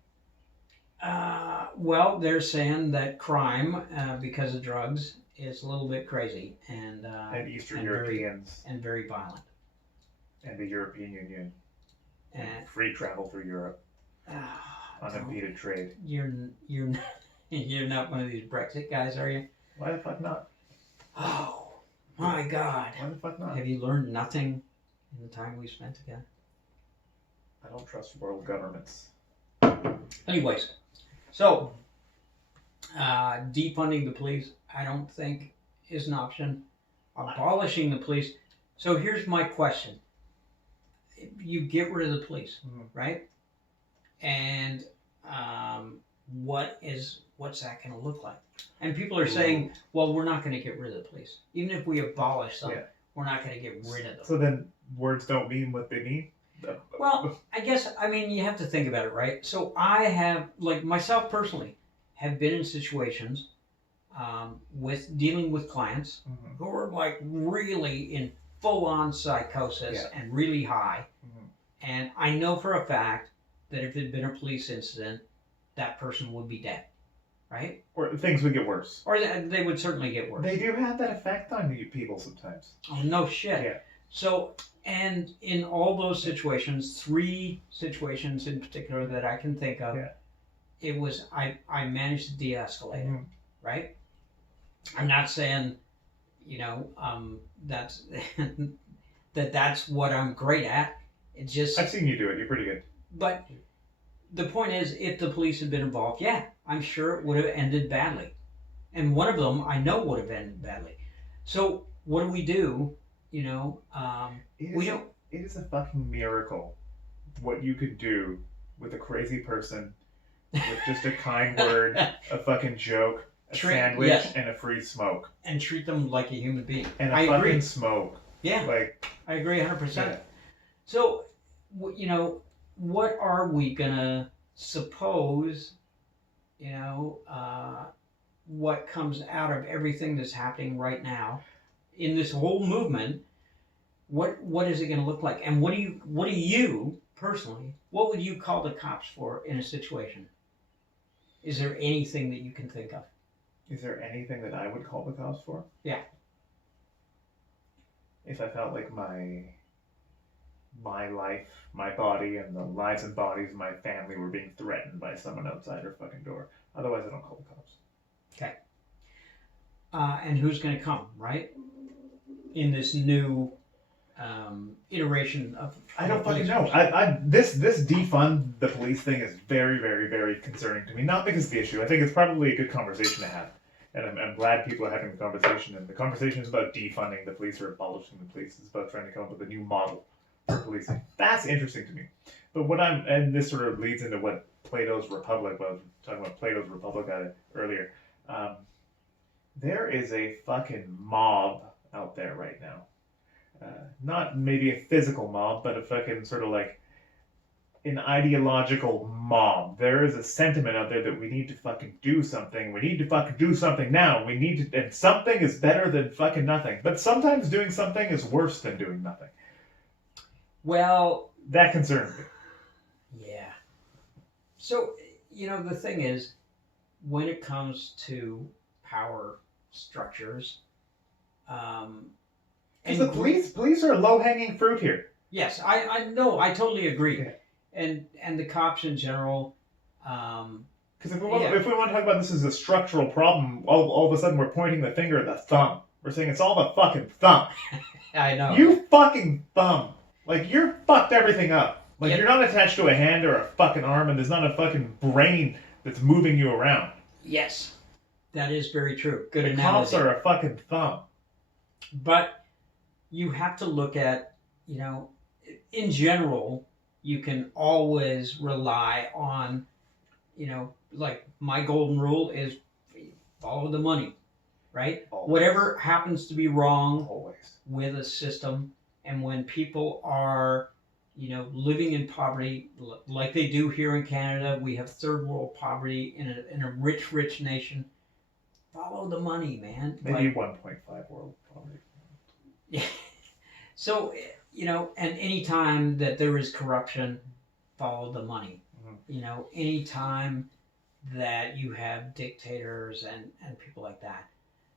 Well, they're saying that crime, because of drugs, is a little bit crazy and Eastern Europeans very violent. And the European Union and free travel through Europe, unimpeded trade. You're not one of these Brexit guys, are you? Why the fuck not? Oh my God! Why the fuck not? Have you learned nothing in the time we spent together? I don't trust world governments. Anyways, so defunding the police, I don't think is an option. Abolishing the police. So here's my question: you get rid of the police, right? And what's that going to look like? And people are saying, well, we're not going to get rid of the police. Even if we abolish them, we're not going to get rid of them. So then words don't mean what they mean? Well, you have to think about it, right? So I have, like myself personally, have been in situations with dealing with clients who are like really in full-on psychosis and really high. And I know for a fact that if it had been a police incident, that person would be dead, right? Or things would get worse. Or they would certainly get worse. They do have that effect on you people sometimes. Oh, no shit. Yeah. So, and in all those situations, 3 situations in particular that I can think of, it was, I managed to de-escalate it, right? I'm not saying, that's, that's what I'm great at. It just... I've seen you do it. You're pretty good. But the point is, if the police had been involved, I'm sure it would have ended badly. And one of them, I know, would have ended badly. So what do we do? It is a fucking miracle what you could do with a crazy person with just a kind word, a fucking joke, a sandwich, and a free smoke. And treat them like a human being. And a fucking smoke. Yeah. I agree 100%. Yeah. So, what are we gonna suppose, what comes out of everything that's happening right now in this whole movement? What is it gonna look like? And what do you personally, what would you call the cops for in a situation? Is there anything that you can think of? Is there anything that I would call the cops for? Yeah. If I felt like my life, my body, and the lives and bodies of my family were being threatened by someone outside our fucking door. Otherwise, I don't call the cops. Okay. And who's going to come, right? In this new iteration of... I don't fucking know. This defund the police thing is very, very, very concerning to me. Not because of the issue. I think it's probably a good conversation to have. And I'm glad people are having the conversation. And the conversation is about defunding the police or abolishing the police. It's about trying to come up with a new model for policing. That's interesting to me. But and this sort of leads into what Plato's Republic was, talking about Plato's Republic earlier. There is a fucking mob out there right now. Not maybe a physical mob, but a fucking sort of like an ideological mob. There is a sentiment out there that we need to fucking do something. We need to fucking do something now. And something is better than fucking nothing. But sometimes doing something is worse than doing nothing. Well, that concerns me. Yeah. So, the thing is, when it comes to power structures, because the police are low-hanging fruit here. Yes, I know. I totally agree. Yeah. And the cops in general, Because if we want to talk about this as a structural problem, all of a sudden we're pointing the finger at the thumb. We're saying it's all the fucking thumb. I know. You fucking thumb. Like, you're fucked everything up. Like, Yep. you're not attached to a hand or a fucking arm, and there's not a fucking brain that's moving you around. Yes, that is very true. Good The analogy. cops are a fucking thumb. But you have to look at, in general, you can always rely on, like my golden rule is follow the money, right? Always. Whatever happens to be wrong Always. with a system, and when people are, living in poverty, like they do here in Canada, we have third world poverty in a rich nation. Follow the money, man. Maybe 1.5 world poverty. Yeah. So, and any time that there is corruption, follow the money. Mm-hmm. Any time that you have dictators and people like that.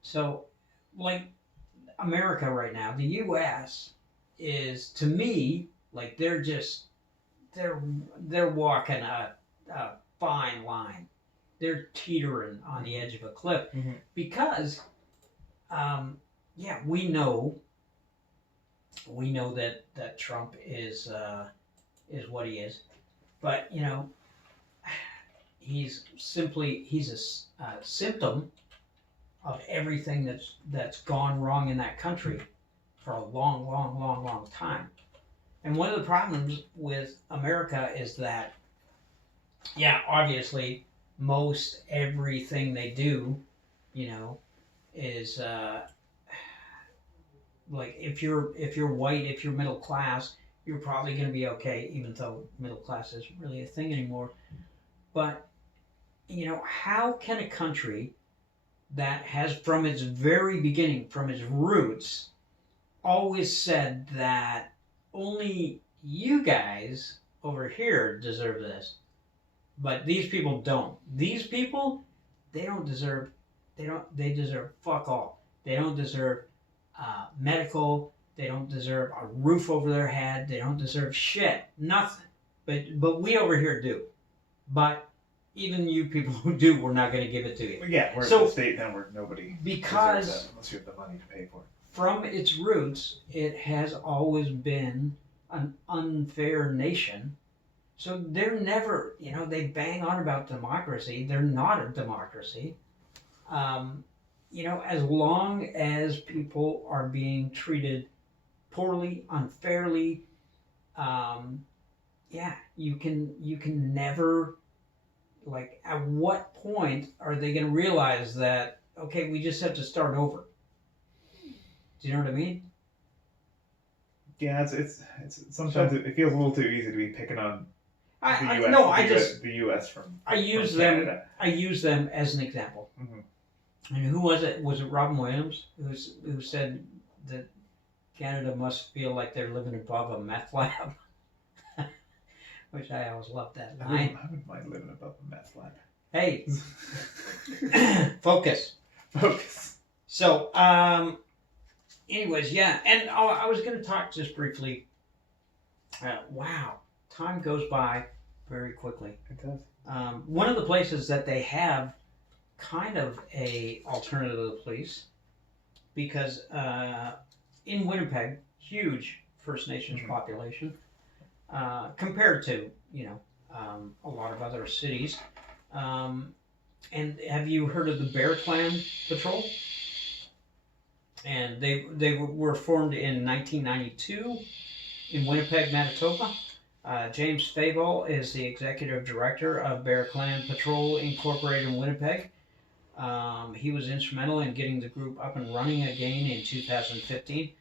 So, like America right now, the U.S. is, to me, like they're walking a fine line. They're teetering on the edge of a cliff because, we know that Trump is what he is, but he's a symptom of everything that's gone wrong in that country for a long time. And one of the problems with America is that, obviously, most everything they do, is like if you're white, if you're middle class, you're probably going to be okay, even though middle class isn't really a thing anymore. But how can a country that has, from its very beginning, from its roots, always said that only you guys over here deserve this, but these people don't. These people, they deserve fuck all. They don't deserve medical. They don't deserve a roof over their head. They don't deserve shit. Nothing. But we over here do. But even you people who do, we're not going to give it to you. Yeah, we're at the state now where nobody deserves that unless you have the money to pay for it. From its roots, it has always been an unfair nation. So they're never, they bang on about democracy. They're not a democracy. As long as people are being treated poorly, unfairly, you can never, like, at what point are they going to realize that, okay, we just have to start over? Do you know what I mean? Yeah, it's sometimes it feels a little too easy to be picking on the U.S. from Canada. I use them as an example. Mm-hmm. And who was it? Was it Robin Williams who said that Canada must feel like they're living above a meth lab? Which I always loved that line. I wouldn't mind living above a meth lab. Hey, focus. So, anyways, and I was going to talk just briefly. Wow, time goes by very quickly. It does. One of the places that they have kind of a alternative to the police, because in Winnipeg, huge First Nations population, compared to a lot of other cities. And have you heard of the Bear Clan Patrol? And they were formed in 1992 in Winnipeg, Manitoba. James Fable is the executive director of Bear Clan Patrol Incorporated in Winnipeg. He was instrumental in getting the group up and running again in 2015.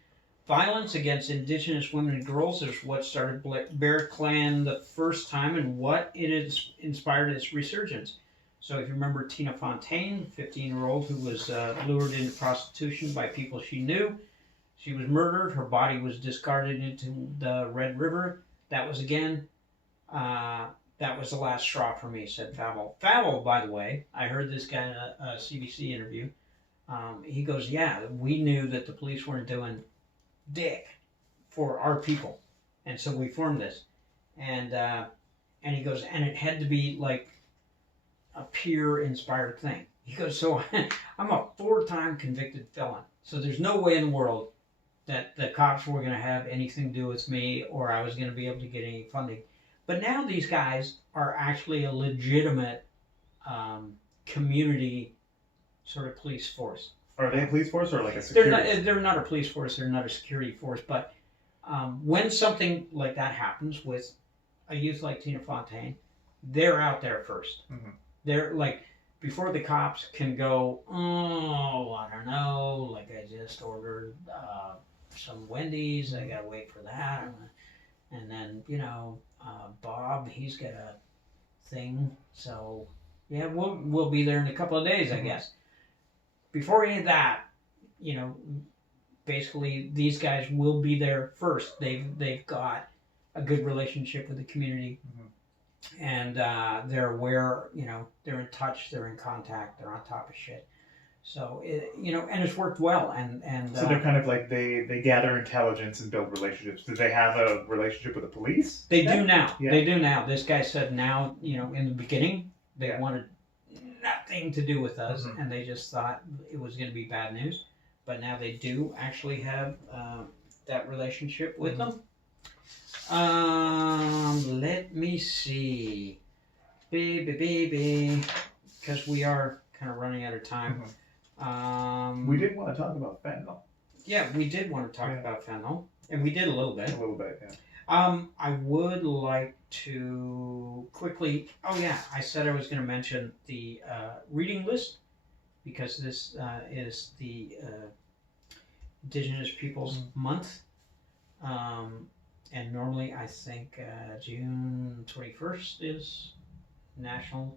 Violence against Indigenous women and girls is what started Bear Clan the first time and what it has inspired its resurgence. So if you remember Tina Fontaine, 15-year-old who was lured into prostitution by people she knew, she was murdered. Her body was discarded into the Red River. That was again, that was the last straw for me, said Fable. Fable, by the way, I heard this guy in a CBC interview. He goes, yeah, we knew that the police weren't doing dick for our people, and so we formed this. And he goes, and it had to be like a peer-inspired thing. He goes, so I'm a 4-time convicted felon. So there's no way in the world that the cops were going to have anything to do with me or I was going to be able to get any funding. But now these guys are actually a legitimate community sort of police force. Are they a police force or like a security? They're not a police force. They're not a security force. But when something like that happens with a youth like Tina Fontaine, they're out there first. Mm-hmm. They're like, before the cops can go, oh, I don't know, like I just ordered some Wendy's, I gotta wait for that. And then, Bob, he's got a thing. So, yeah, we'll be there in a couple of days, I guess. Before any of that, basically these guys will be there first. They've got a good relationship with the community. Mm-hmm. And they're aware, they're in touch, they're in contact, they're on top of shit. So, and it's worked well. And so they're kind of like, they gather intelligence and build relationships. Do they have a relationship with the police? They do now. Yeah. They do now. This guy said now, in the beginning, they wanted nothing to do with us, and they just thought it was going to be bad news. But now they do actually have that relationship with them. Let me see. Baby. Because we are kind of running out of time. We did want to talk about fentanyl. Yeah, we did want to talk about fentanyl. And we did a little bit. A little bit, yeah. I would like to quickly... Oh, yeah, I said I was going to mention the reading list. Because this is the Indigenous Peoples Month. And normally, I think June 21st is National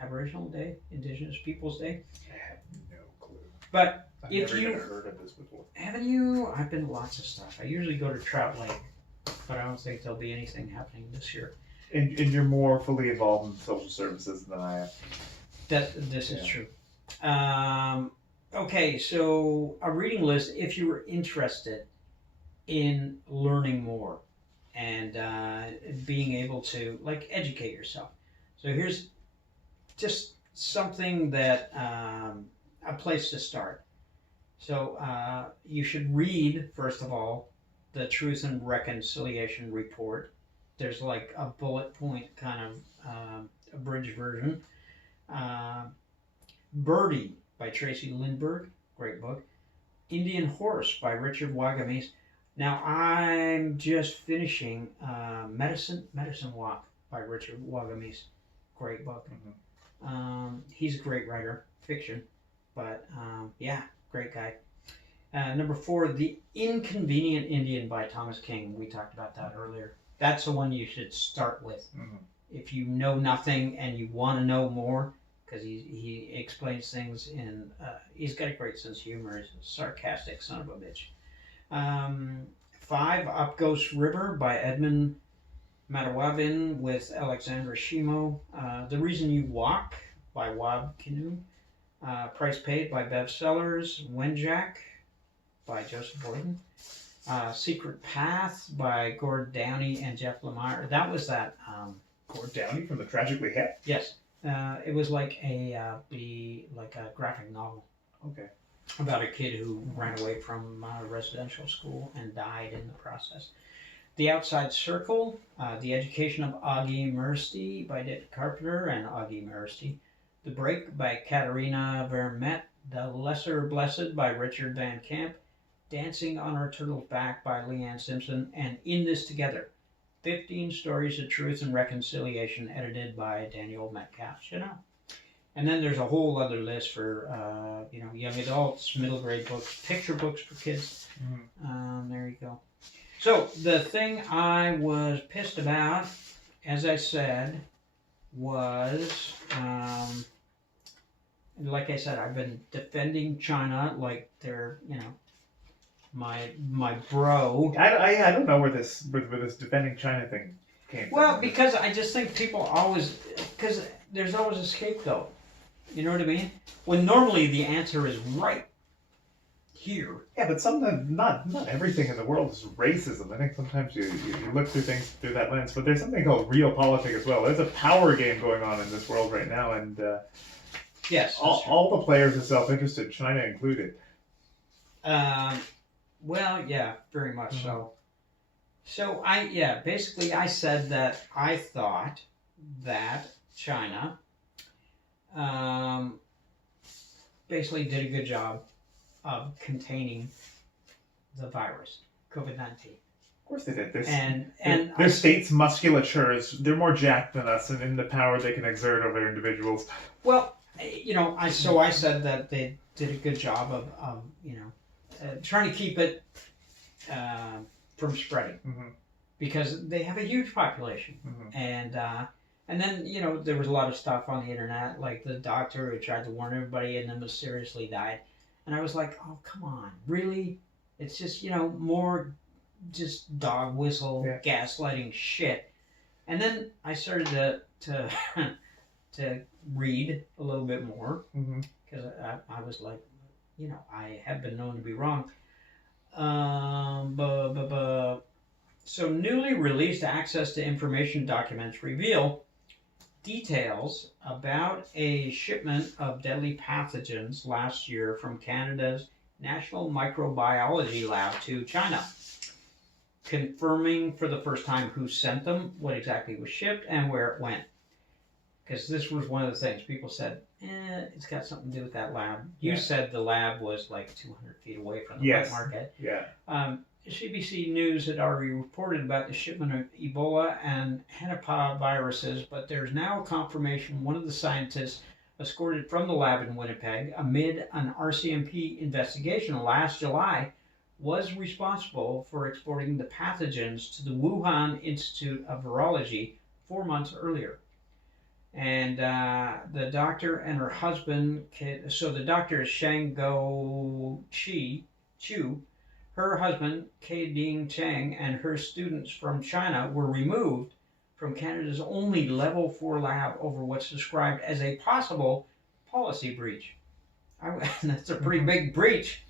Aboriginal Day, Indigenous Peoples Day. I have no clue. But I've never even heard of this before. Haven't you? I've been to lots of stuff. I usually go to Trout Lake, but I don't think there'll be anything happening this year. And you're more fully involved in social services than I am. This is true. Okay, so a reading list, if you were interested in learning more and being able to educate yourself. So here's just something that a place to start. So you should read, first of all, the Truth and Reconciliation Report. There's like a bullet point kind of abridged version. Birdie by Tracy Lindbergh, great book. Indian Horse by Richard Wagamese. Now, I'm just finishing Medicine Walk by Richard Wagamese. Great book. Mm-hmm. He's a great writer, fiction, but great guy. Number 4, The Inconvenient Indian by Thomas King. We talked about that earlier. That's the one you should start with. Mm-hmm. If you know nothing and you want to know more, because he explains things in... he's got a great sense of humor. He's a sarcastic son of a bitch. 5, Up Ghost River by Edmund Matawabin with Alexandra Shimo. The Reason You Walk by Wab Kinu. Price Paid by Bev Sellers. Wenjack by Joseph Borden. Secret Path by Gord Downey and Jeff Lemire. That was that... Gord Downey from the Tragically Hip? Yes. It was like a graphic novel. Okay. About a kid who ran away from residential school and died in the process. The Outside Circle, The Education of Augie Mersty by Dick Carpenter and Augie Mersty. The Break by Katerina Vermette. The Lesser Blessed by Richard Van Camp. Dancing on Our Turtle's Back by Leanne Simpson. And In This Together, 15 Stories of Truth and Reconciliation, edited by Daniel Metcalf Chanel. And then there's a whole other list for, young adults, middle grade books, picture books for kids. Mm-hmm. There you go. So the thing I was pissed about, as I said, was, like I said, I've been defending China like they're, my bro. I don't know where this defending China thing came from. Well, because I just think people always, because there's always a scapegoat. You know what I mean? When normally the answer is right. here. Yeah, but sometimes not everything in the world is racism. I think sometimes you look through things through that lens. But there's something called realpolitik as well. There's a power game going on in this world right now, and yes, all the players are self-interested, China included. Well, yeah, very much so. So basically I said that I thought that China basically did a good job of containing the virus, COVID-19. Of course they did. Their state's musculature they're more jacked than us, and in the power they can exert over individuals. Well, I said that they did a good job of trying to keep it from spreading, because they have a huge population, and then there was a lot of stuff on the internet, like the doctor who tried to warn everybody and then mysteriously died, and I was like, oh come on, really? It's just more just dog whistle gaslighting shit, and then I started to to read a little bit more, because I was like, I have been known to be wrong. So newly released access to information documents reveal details about a shipment of deadly pathogens last year from Canada's National Microbiology Lab to China, confirming for the first time who sent them, what exactly was shipped, and where it went. Because this was one of the things people said, it's got something to do with that lab. You said the lab was like 200 feet away from the wet market. Yeah. CBC News had already reported about the shipment of Ebola and Hennepin viruses, but there's now confirmation one of the scientists escorted from the lab in Winnipeg amid an RCMP investigation last July was responsible for exporting the pathogens to the Wuhan Institute of Virology 4 months earlier. And the doctor and her husband, so the doctor is Shanggo Chu, her husband, Ke-Ding Chang, and her students from China were removed from Canada's only Level 4 lab over what's described as a possible policy breach. That's a pretty big breach.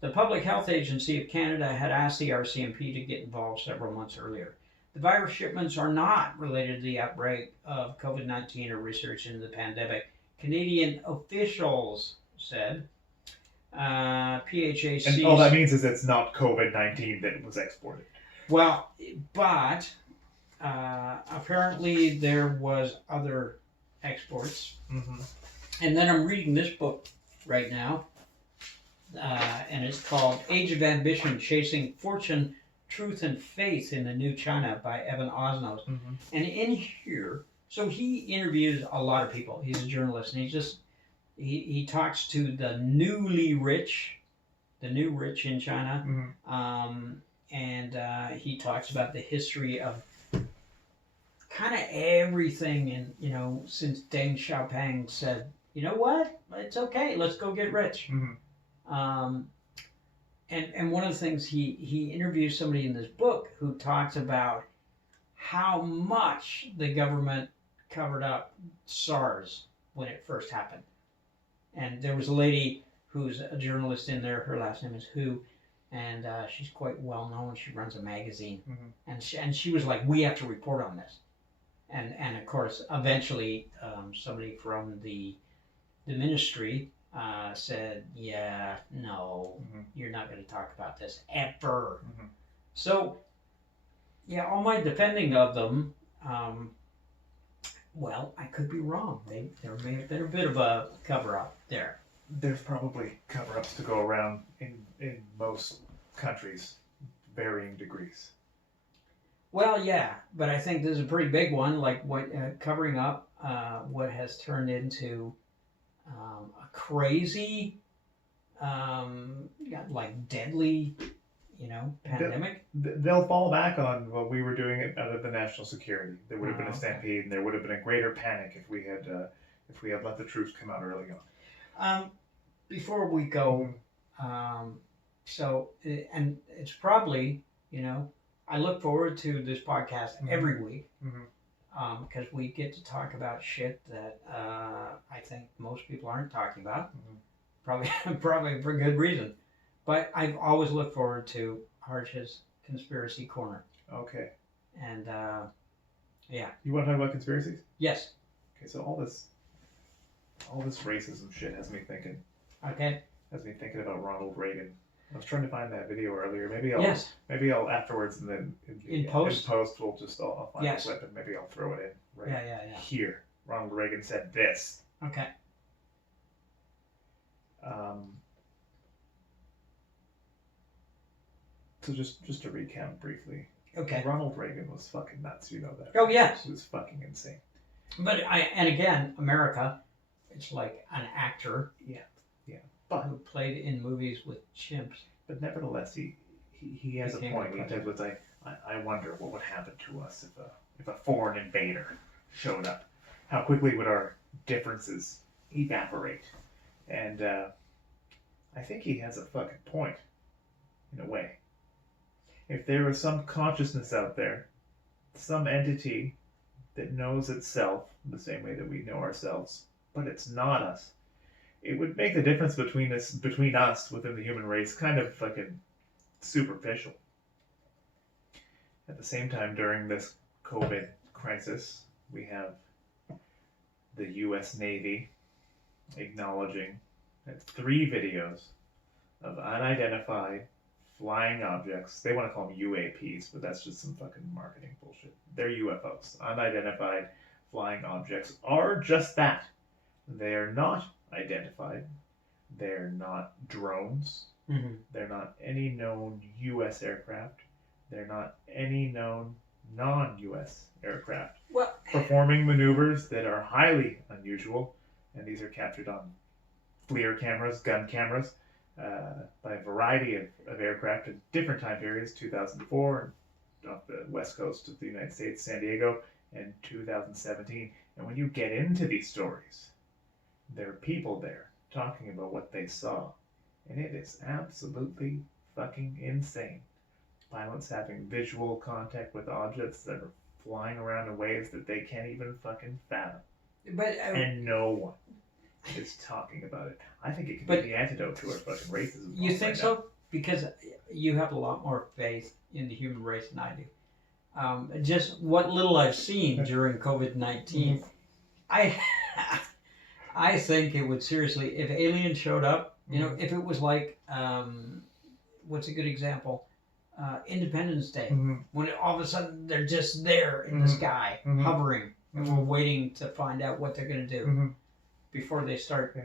The Public Health Agency of Canada had asked the RCMP to get involved several months earlier. The virus shipments are not related to the outbreak of COVID-19 or research into the pandemic, Canadian officials said. PHAC. And all that means is it's not COVID-19 that was exported. Well, but apparently there was other exports. And then I'm reading this book right now, and it's called Age of Ambition, Chasing Fortune, Truth and Faith in the New China by Evan Osnos. And in here, so he interviews a lot of people. He's a journalist, and he talks to the new rich in China, and he talks about the history of kind of everything, and since Deng Xiaoping said, you know what, it's okay, let's go get rich. And one of the things he interviews somebody in this book who talks about how much the government covered up SARS when it first happened. And there was a lady who's a journalist in there. Her last name is Hu, and she's quite well known. She runs a magazine, and she was like, "We have to report on this." And of course, eventually, somebody from the ministry said, "Yeah, no, you're not going to talk about this ever." So, yeah, all my defending of them. Well, I could be wrong. There may have been a bit of a cover-up there. There's probably cover-ups to go around in most countries, varying degrees. Well, yeah, but I think this is a pretty big one, like what covering up what has turned into a crazy, like deadly, pandemic. They'll fall back on what we were doing out of the national security. There would have been a stampede, and there would have been a greater panic if we had let the troops come out early on. Before we go, so and it's probably I look forward to this podcast every week because we get to talk about shit that I think most people aren't talking about. Probably for good reason. But I've always looked forward to Harj's Conspiracy Corner. Okay. And yeah. You want to talk about conspiracies? Yes. Okay, so all this racism shit has me thinking. Okay. Has me thinking about Ronald Reagan. I was trying to find that video earlier. Maybe I'll afterwards, and then in post we'll just I'll find the clip and maybe I'll throw it in right here. Ronald Reagan said this. Okay. So just to recap briefly. Okay. Ronald Reagan was fucking nuts. You know that. Oh yes. He was fucking insane. But and again, America, it's like an actor. Yeah. But who played in movies with chimps. But nevertheless, he has a point. He said, "Was I wonder what would happen to us if a foreign invader showed up? How quickly would our differences evaporate?" And I think he has a fucking point, in a way. If there was some consciousness out there, some entity that knows itself the same way that we know ourselves, but it's not us, it would make the difference between us within the human race kind of fucking superficial. At the same time, during this COVID crisis, we have the U.S. Navy acknowledging that 3 videos of unidentified flying objects, they want to call them UAPs, but that's just some fucking marketing bullshit. They're UFOs. Unidentified flying objects are just that. They are not identified. They're not drones. Mm-hmm. They're not any known U.S. aircraft. They're not any known non-U.S. aircraft. Well, performing maneuvers that are highly unusual, and these are captured on FLIR cameras, gun cameras, by a variety of aircraft in different time periods, 2004 off the west coast of the United States, San Diego, and 2017. And when you get into these stories, there are people there talking about what they saw, and it is absolutely fucking insane. Pilots having visual contact with objects that are flying around in ways that they can't even fucking fathom. But and no one is talking about it. I think it could be the antidote to our fucking racism. You think so? Because you have a lot more faith in the human race than I do. Just what little I've seen during COVID-19, I think it would seriously, if aliens showed up, you know, if it was like, what's a good example? Independence Day, when all of a sudden they're just there in the sky, hovering, and we're waiting to find out what they're going to do before they start,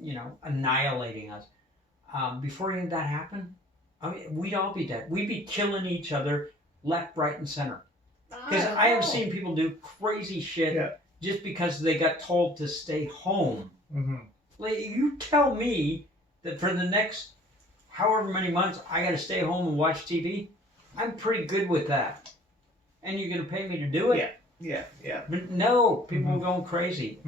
you know, annihilating us. Before any of that happened, I mean, we'd all be dead. We'd be killing each other left, right, and center. Because I have seen people do crazy shit just because they got told to stay home. Like, you tell me that for the next however many months I got to stay home and watch TV, I'm pretty good with that. And you're going to pay me to do it? Yeah. But no, people were going crazy.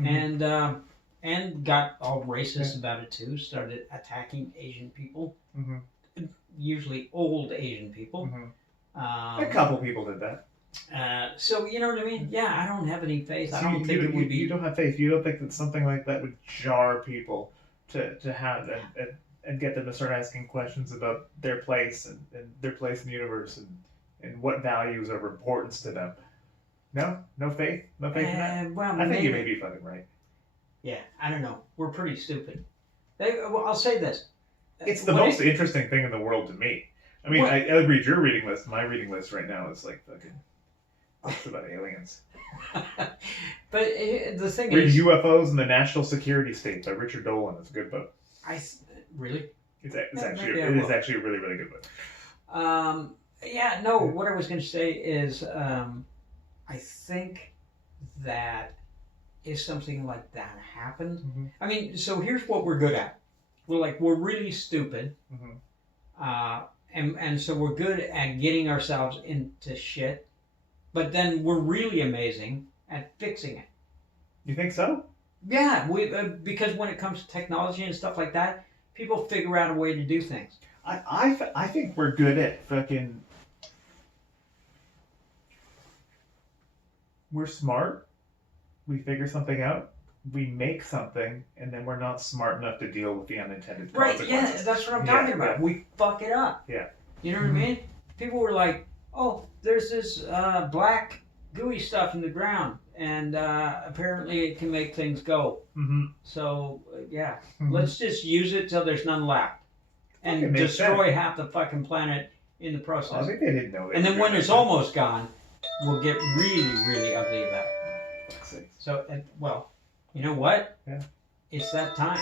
And got all racist about it too, started attacking Asian people. Usually old Asian people. A couple people did that. So, you know what I mean? Yeah, I don't have any faith. So I don't think it would be... You don't have faith. You don't think that something like that would jar people to have and get them to start asking questions about their place and their place in the universe and what values are of importance to them. No? No faith? No faith in that? Well, I think you may be fucking right. Yeah, I don't know. We're pretty stupid. Well, I'll say this. It's the most interesting thing in the world to me. I mean, I read your reading list. My reading list right now is like fucking books about aliens. But the thing Read is... UFOs and the National Security State by Richard Dolan. It's a good book. Really? It is actually a really, really good book. Yeah, no, what I was going to say is I think that if something like that happened, I mean, so here's what we're good at. We're really stupid, and so we're good at getting ourselves into shit, but then we're really amazing at fixing it. You think so? Yeah, because when it comes to technology and stuff like that, people figure out a way to do things. I think we're good at fucking... We're smart. We figure something out. we make something and then we're not smart enough to deal with the unintended Right, consequences. yeah, that's what I'm talking about. Yeah. We fuck it up. Yeah. You know what I mean? People were like, oh, there's this black gooey stuff in the ground, and apparently it can make things go. Mm-hmm. So, let's just use it till there's none left. And destroy half the fucking planet in the process. I think they didn't know that. And then when it's almost gone, we'll get really, really ugly about it. So, well, you know what? Yeah. It's that time.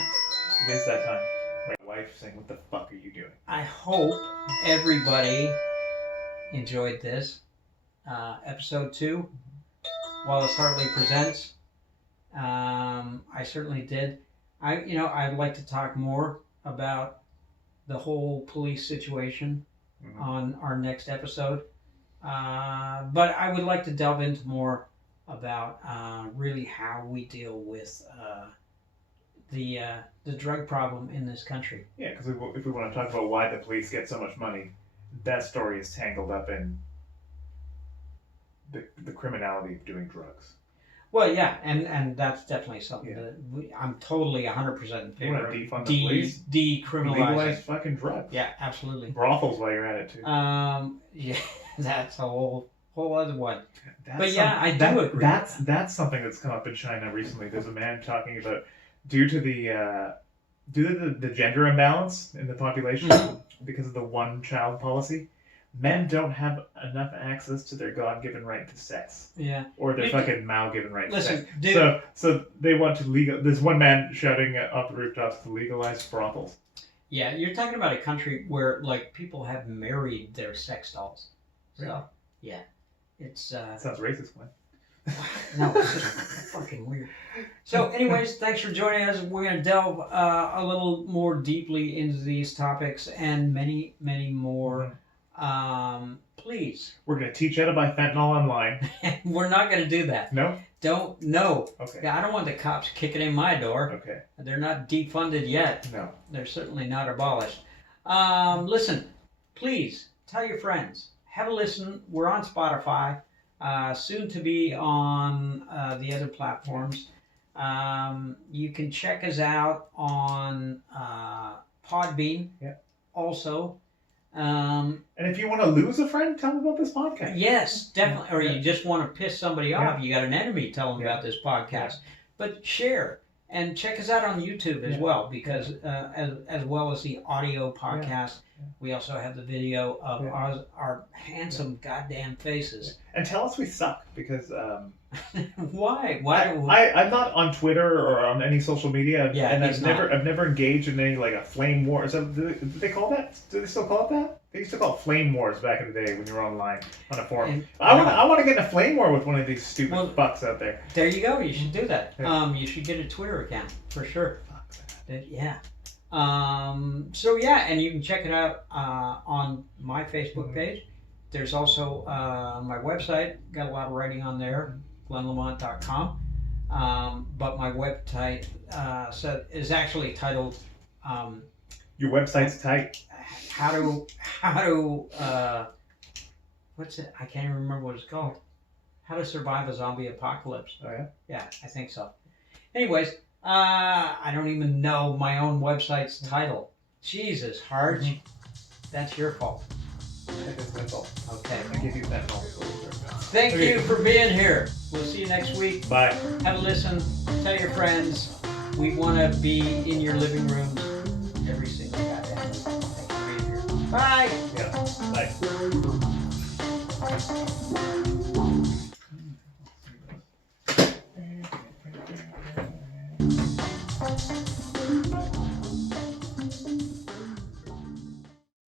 It is that time. My wife's saying, what the fuck are you doing? I hope everybody enjoyed this. Episode 2, Wallace Hartley Presents. I certainly did. I'd like to talk more about the whole police situation on our next episode. But I would like to delve into more about really how we deal with the drug problem in this country. Yeah, because if we want to talk about why the police get so much money, that story is tangled up in the criminality of doing drugs. Well, yeah, and that's definitely something that I'm totally 100% in favor of. You want to defund the police? Decriminalizing. Legalize fucking drugs. Yeah, absolutely. Brothels while you're at it, too. Yeah, that's a whole other one. I do agree. That's something that's come up in China recently. There's a man talking about due to the gender imbalance in the population because of the one-child policy, men don't have enough access to their God-given right to sex. Yeah. Or their fucking Mao-given right to sex. Dude. So they want to there's one man shouting off the rooftops to legalize brothels. Yeah, you're talking about a country where like people have married their sex dolls. So, really? Yeah. It's sounds racist, man. No, it's just fucking weird. So, anyways, thanks for joining us. We're going to delve a little more deeply into these topics and many, many more. Please. We're going to teach how to buy fentanyl online. We're not going to do that. No? No. Okay. I don't want the cops kicking in my door. Okay. They're not defunded yet. No. They're certainly not abolished. Listen, please tell your friends. Have a listen. We're on Spotify. Soon to be on the other platforms. You can check us out on Podbean. Yeah. Also. And if you want to lose a friend, tell them about this podcast. Yes, definitely. Or you just want to piss somebody off. You got an enemy, tell them about this podcast. Yeah. But share. And check us out on YouTube as well, because as well as the audio podcast, we also have the video of our handsome goddamn faces. And tell us we suck, because... Why? I'm not on Twitter or on any social media, and I've never engaged in any like a flame war. So do they call that? Do they still call it that? They used to call it flame wars back in the day when you were online on a forum. I want to get in a flame war with one of these stupid fucks out there. There you go. You should do that. Yeah. You should get a Twitter account for sure. Yeah. And you can check it out on my Facebook page. There's also my website. Got a lot of writing on there. GlenLamont.com. But my website is actually titled. Your website's tight. How to what's it? I can't even remember what it's called. How to survive a zombie apocalypse. Oh yeah. Yeah, I think so. Anyways, I don't even know my own website's title. Jesus, Harj, that's your fault. I think it's my fault. Okay. I give you that fault. Thank you for being here. We'll see you next week. Bye. Have a listen. Tell your friends. We want to be in your living rooms every single goddamn day. Thank you for being here. Bye. Yeah. Bye.